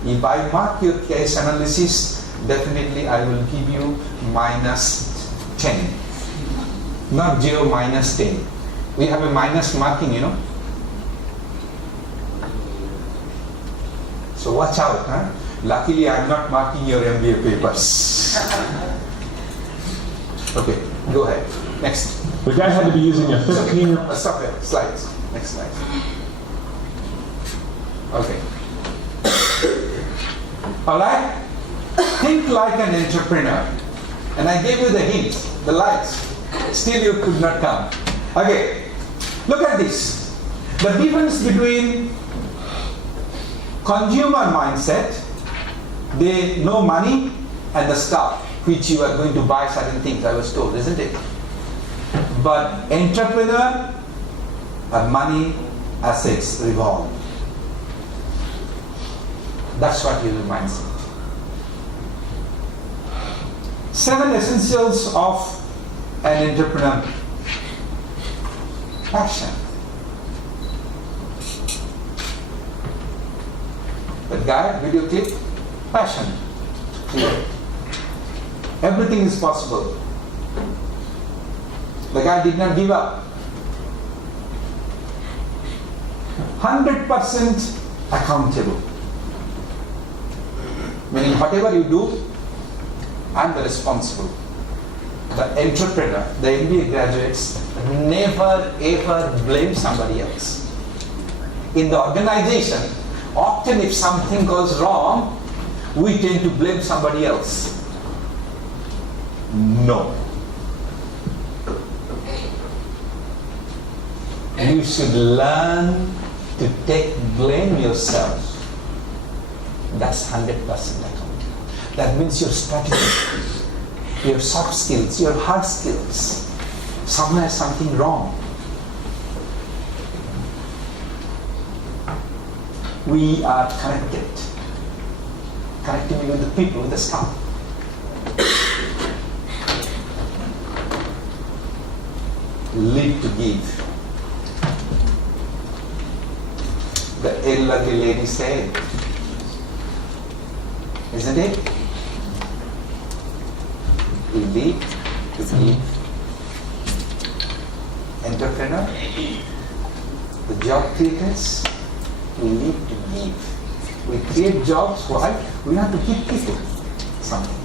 If I mark your case analysis, definitely I will give you -10. Not 0, -10. We have a minus marking, you know. So watch out, huh? Luckily I am not marking your MBA papers. Okay, go ahead. Next. The guy had to be using a 15-year... Stop here. Slides. Next slide. Okay. Alright? Think like an entrepreneur. And I gave you the hint, the lights. Still you could not come. Okay. Look at this. The difference between consumer mindset, they know money, and the stuff which you are going to buy certain things, I was told, isn't it? But entrepreneur, money, assets revolve. That's what is the mindset. 7 essentials of an entrepreneur. Passion. That guy, video clip, passion. Clear. Everything is possible. The guy did not give up. 100% accountable. Meaning whatever you do, I'm the responsible. The entrepreneur, the MBA graduates, never ever blame somebody else. In the organization, often if something goes wrong, we tend to blame somebody else. No. You should learn to take blame yourself. That's 100% accountable. That means your strategy, your soft skills, your hard skills. Somewhere something wrong. We are connected. Connecting with the people, with the staff. Live to give. The elderly lady said, isn't it? We live to give. Entrepreneur, the job creators, we live to give. We create jobs, why? We have to give people something.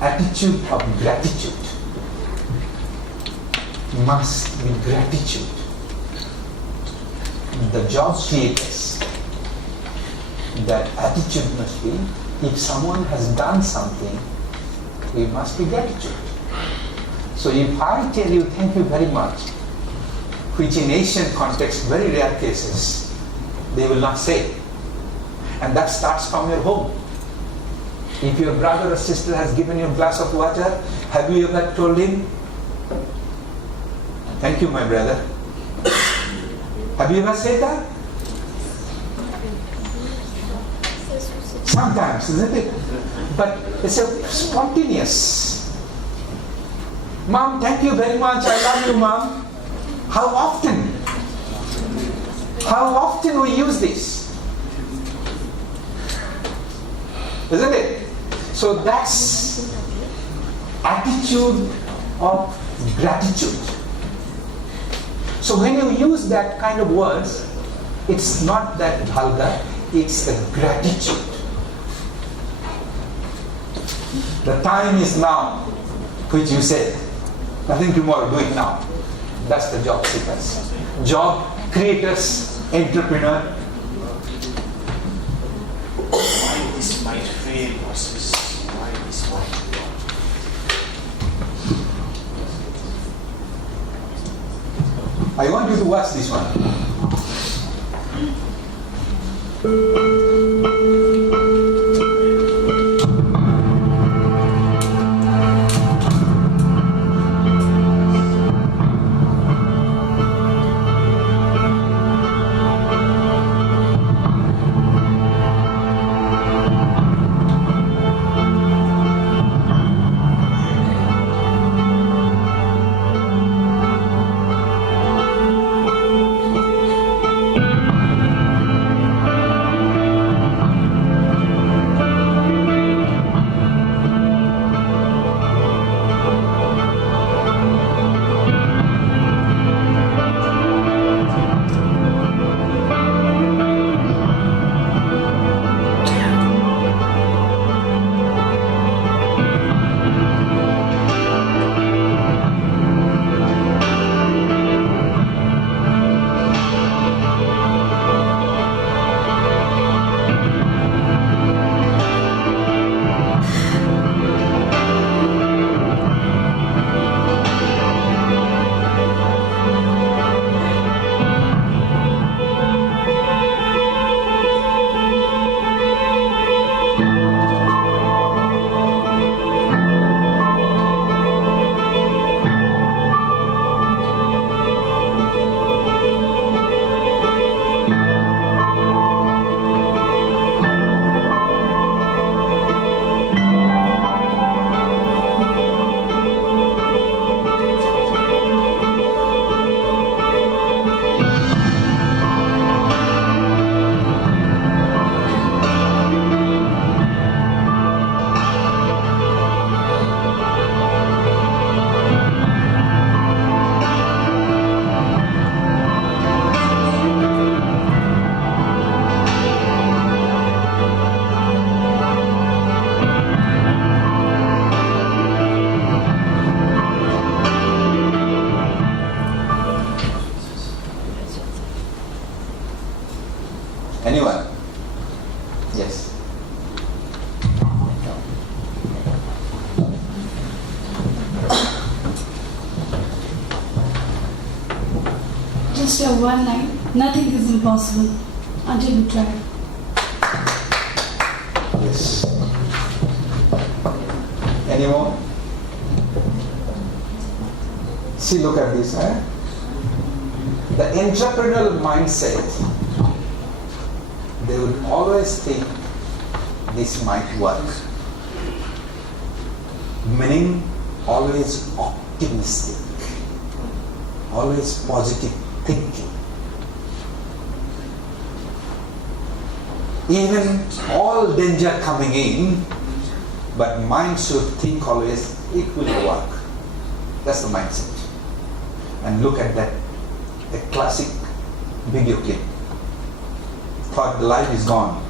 Attitude of gratitude. Must be gratitude. The job creators, that attitude must be, if someone has done something, we must be gratitude. So if I tell you thank you very much, which in Asian context, very rare cases, they will not say. And that starts from your home. If your brother or sister has given you a glass of water, have you ever told him, thank you, my brother? Have you ever said that? Sometimes, isn't it? But it's a spontaneous. Mom, thank you very much. I love you, Mom. How often? How often we use this? Isn't it? So that's attitude of gratitude. So when you use that kind of words, it's not that vulgar, it's the gratitude. The time is now, which you said. Nothing tomorrow, do it now. That's the job seekers. Job creators, entrepreneur. Why this might fail versus why this might work? I want you to watch this one. Anyone? Yes. Just a one line. Nothing is impossible until you try. Yes. Any more? See, look at this. The entrepreneurial mindset, they would always think this might work. Meaning, always optimistic, always positive thinking. Even all danger coming in, but mind should think always, it will work. That's the mindset. And look at that, a classic video clip. Thought the life is gone,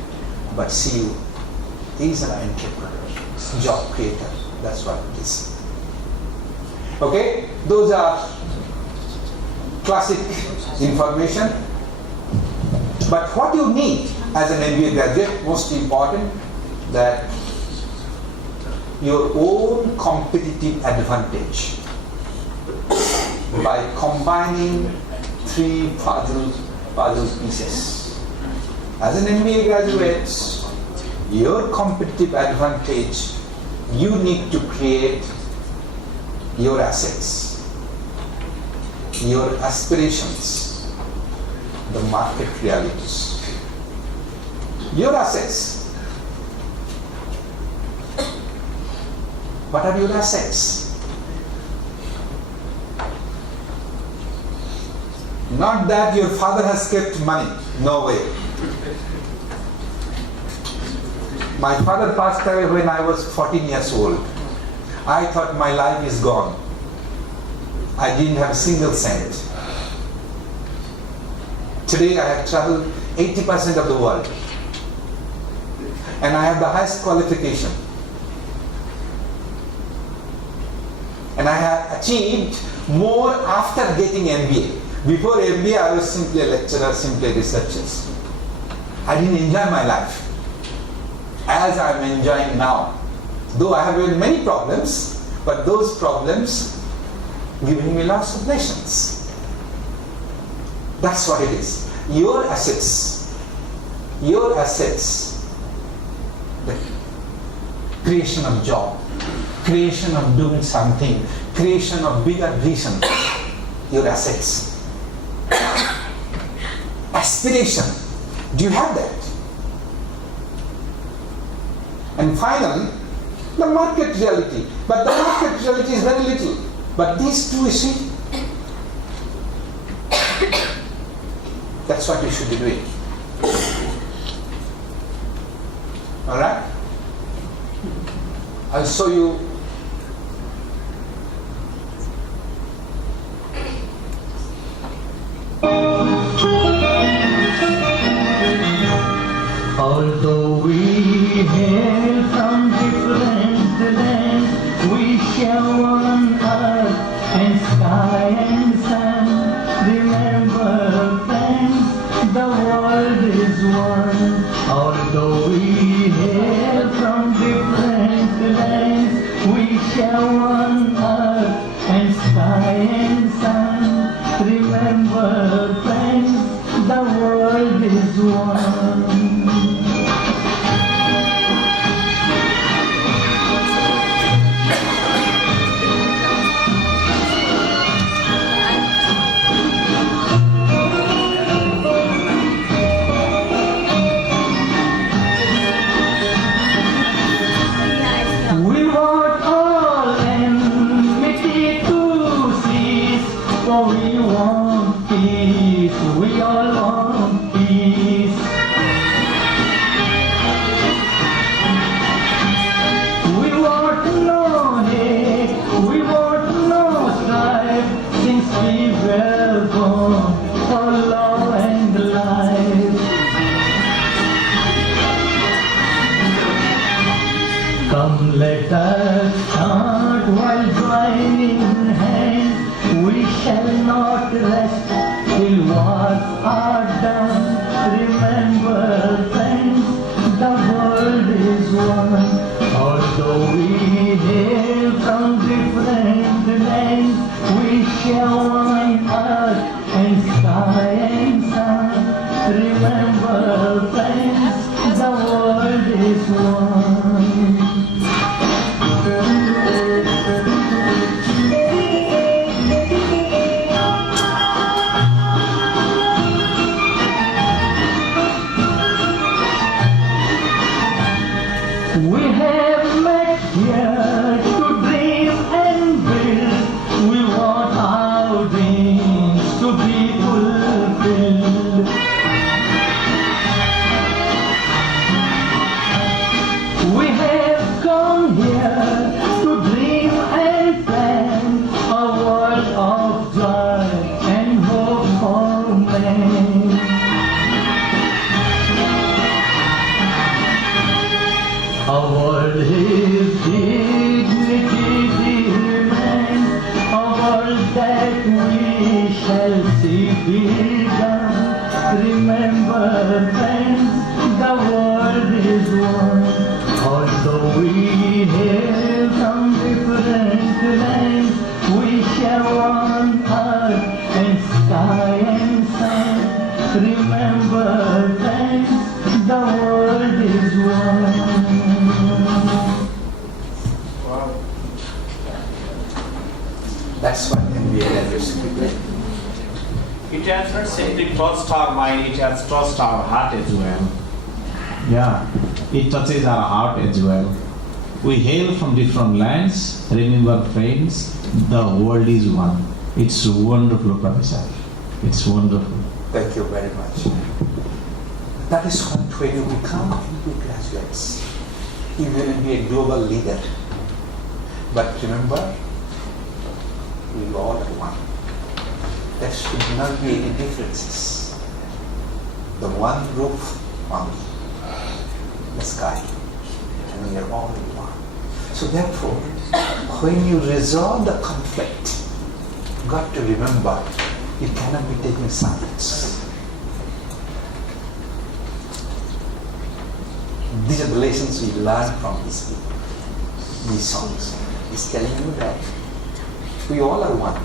but see you, he's an entrepreneur, job creator. That's what it is. Okay, those are classic information. But what you need as an MBA graduate, most important, that your own competitive advantage by combining three puzzle pieces. As an MBA graduate, your competitive advantage, you need to create your assets, your aspirations, the market realities. Your assets. What are your assets? Not that your father has kept money. No way. My father passed away when I was 14 years old. I thought my life is gone. I didn't have a single cent. Today I have traveled 80% of the world. And I have the highest qualification. And I have achieved more after getting MBA. Before MBA, I was simply a lecturer, simply a researcher. I didn't enjoy my life as I'm enjoying now. Though I have had many problems, but those problems giving me lots of lessons. That's what it is. Your assets, the creation of job, creation of doing something, creation of bigger vision, your assets. Aspiration, do you have that? And finally, the market reality. But the market reality is very little. But these two, you see, that's what you should be doing. Alright? I'll show you. Although we hail from different lands, we share one earth and sky and sun. Remember, friends, the world is one. Although we hail from different lands, we share one earth and sky and sun. Remember, friends, the world is one. Let us start while joining hands. We shall not rest till wars are done. Remember, friends, the world is one. Although we hail from different lands, we share one earth and sky and sun. Remember, friends, the world is one. We have met here to dream and build. We want our dreams to be fulfilled. We have come here to dream and plan a world of joy and hope for men. A world his dignity demands, a world that we shall see begun. Remember, friends, the world is one. Although we hail from different lands, we share one earth and sky and sun. Remember, friends, the world is one. That's what MBA diversity is. It has not simply touched our mind, it has touched our heart as well. Yeah, it touches our heart as well. We hail from different lands. Remember, friends, the world is one. It's wonderful, Professor. It's wonderful. Thank you very much. That is what when you become MBA graduates, you will be a global leader. But remember, we all are one. There should not be any differences. The one roof on the sky, and we are all one. So therefore, when you resolve the conflict, you got to remember, you cannot be taking sides. These are the lessons we learn from these people, these songs. He's telling you that we all are one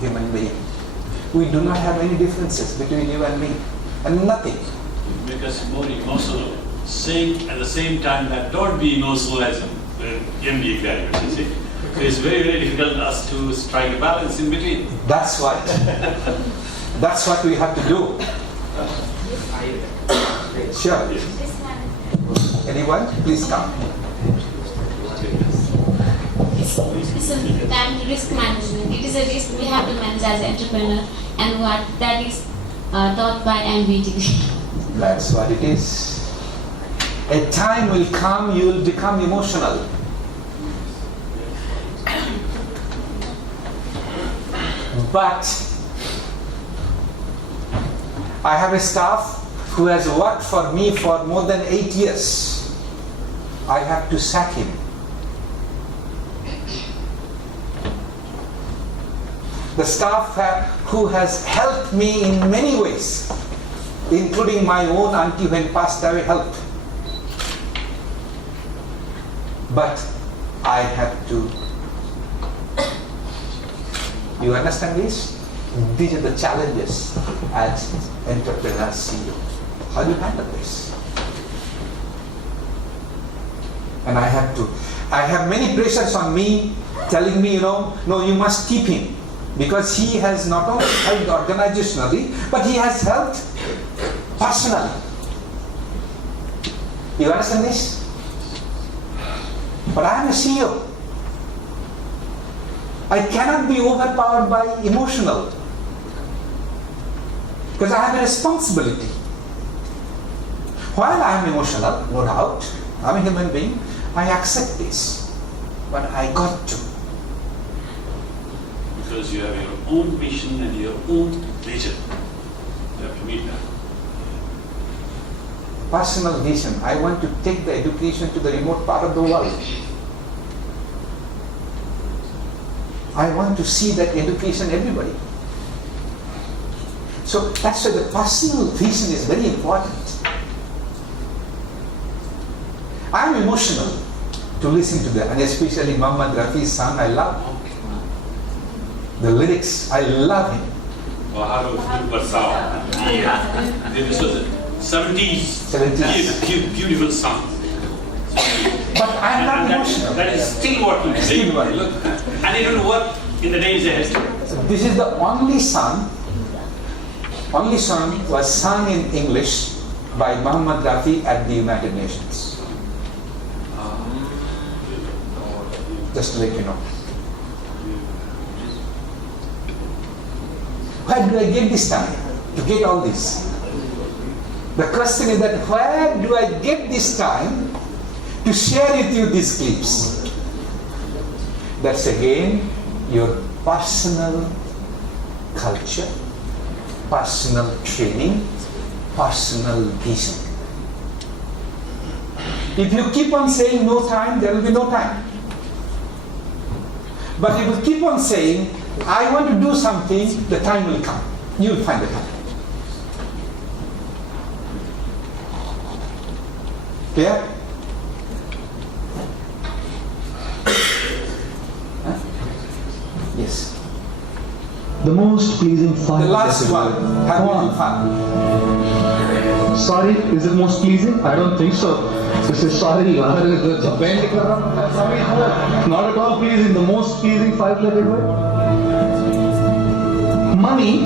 human being. We do not have any differences between you and me, and nothing. Make us more emotional. Saying at the same time that don't be emotional as MBA graduates, you see. So it's very, very difficult for us to strike a balance in between. That's what. That's what we have to do. Sure. Anyone? Please come. It's a time risk management. It is a risk we have to manage as an entrepreneur, and what that is taught by MBA. That's what it is. A time will come, you will become emotional. But I have a staff who has worked for me for more than 8 years. I have to sack him. The staff who has helped me in many ways, including my own auntie when passed away helped. But I have to. You understand this? These are the challenges as entrepreneur CEO. How do you handle this? And I have many pressures on me telling me, no, you must keep him. Because he has not only helped organizationally, but he has helped personally. You understand this? But I am a CEO. I cannot be overpowered by emotional. Because I have a responsibility. While I am emotional, no doubt, I'm a human being, I accept this. But I got to. Because you have your own mission and your own vision. You have to meet that. Personal vision. I want to take the education to the remote part of the world. I want to see that education everybody. So that's why the personal vision is very important. I'm emotional to listen to that, and especially Muhammad Rafi's song, I love. The lyrics, I love him. Yeah. This was a 70s. Beautiful song. But I'm not emotional. That is still working today. Look, and it will work in the days ahead. This is the only song was sung in English by Muhammad Rafi at the United Nations. Just to let you know. Where do I get this time to get all this? The question is that where do I get this time to share with you these clips? That's again your personal culture, personal training, personal vision. If you keep on saying no time, there will be no time. But if you keep on saying, I want to do something, the time will come. You will find the time. Clear? Huh? Yes. The most pleasing fun. The last one. Have you fun? Sorry, is it most pleasing? I don't think so. This is sorry. Not at all pleasing. The most pleasing 5-letter word. Money.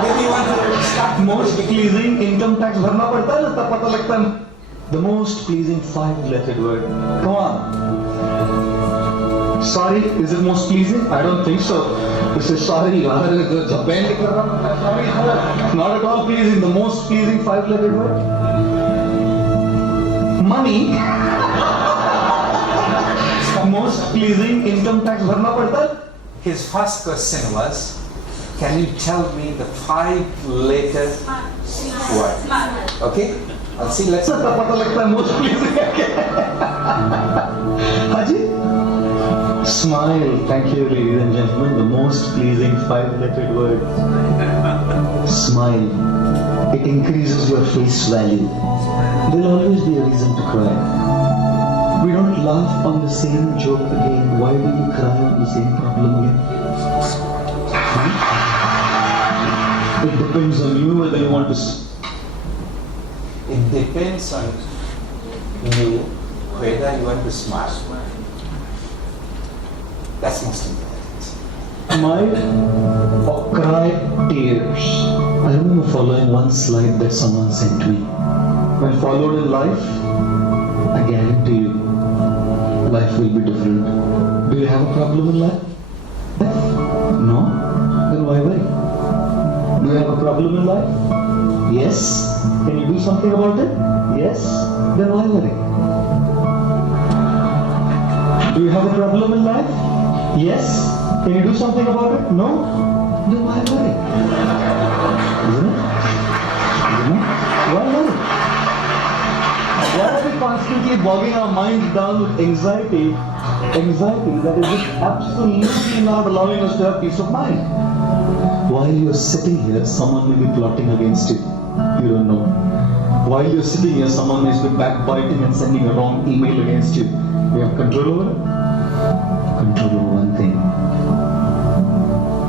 Maybe you want to start. Most pleasing income tax भरना पड़ता है ना तब पता लगता है. The most pleasing 5-letter word. Come on. Sorry, is it most pleasing? I don't think so. This is sorry. Not at all pleasing. The most pleasing 5-letter word. Money. pleasing income tax भरना पड़ता है? His first question was, can you tell me the 5-letter word? Okay? I'll see, let's... तब पता लगता है most pleasing है क्या? हाँ जी? Smile. Thank you, ladies and gentlemen. The most pleasing 5-lettered word. Smile. It increases your face value. There will always be a reason to cry. We don't laugh on the same joke again. Why do you cry on the same problem again? It depends on you whether you want to... It depends on you whether you want to smile. That's most important. Smile or cry tears. I remember following one slide that someone sent me. When followed in life, I guarantee you, life will be different. Do you have a problem in life? No? Then why worry? Do you have a problem in life? Yes? Can you do something about it? Yes? Then why worry? Do you have a problem in life? Yes? Can you do something about it? No? Then why worry? Isn't it? Why worry? Why are we constantly bogging our minds down with anxiety that is just absolutely not allowing us to have peace of mind? While you're sitting here, someone may be plotting against you. You don't know. While you're sitting here, someone may be backbiting and sending a wrong email against you. You have control over it? Control over one thing.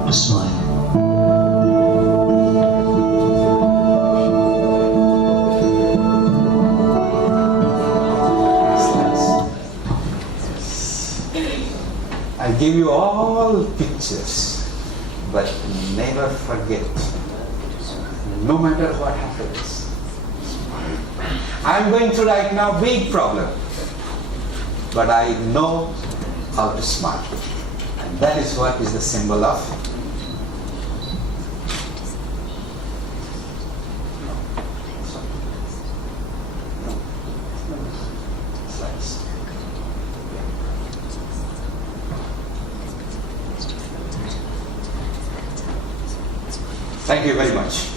To smile. I give you all pictures, but never forget, no matter what happens. I'm going through right now big problem, but I know how to smile. And that is what is the symbol of Thank you very much.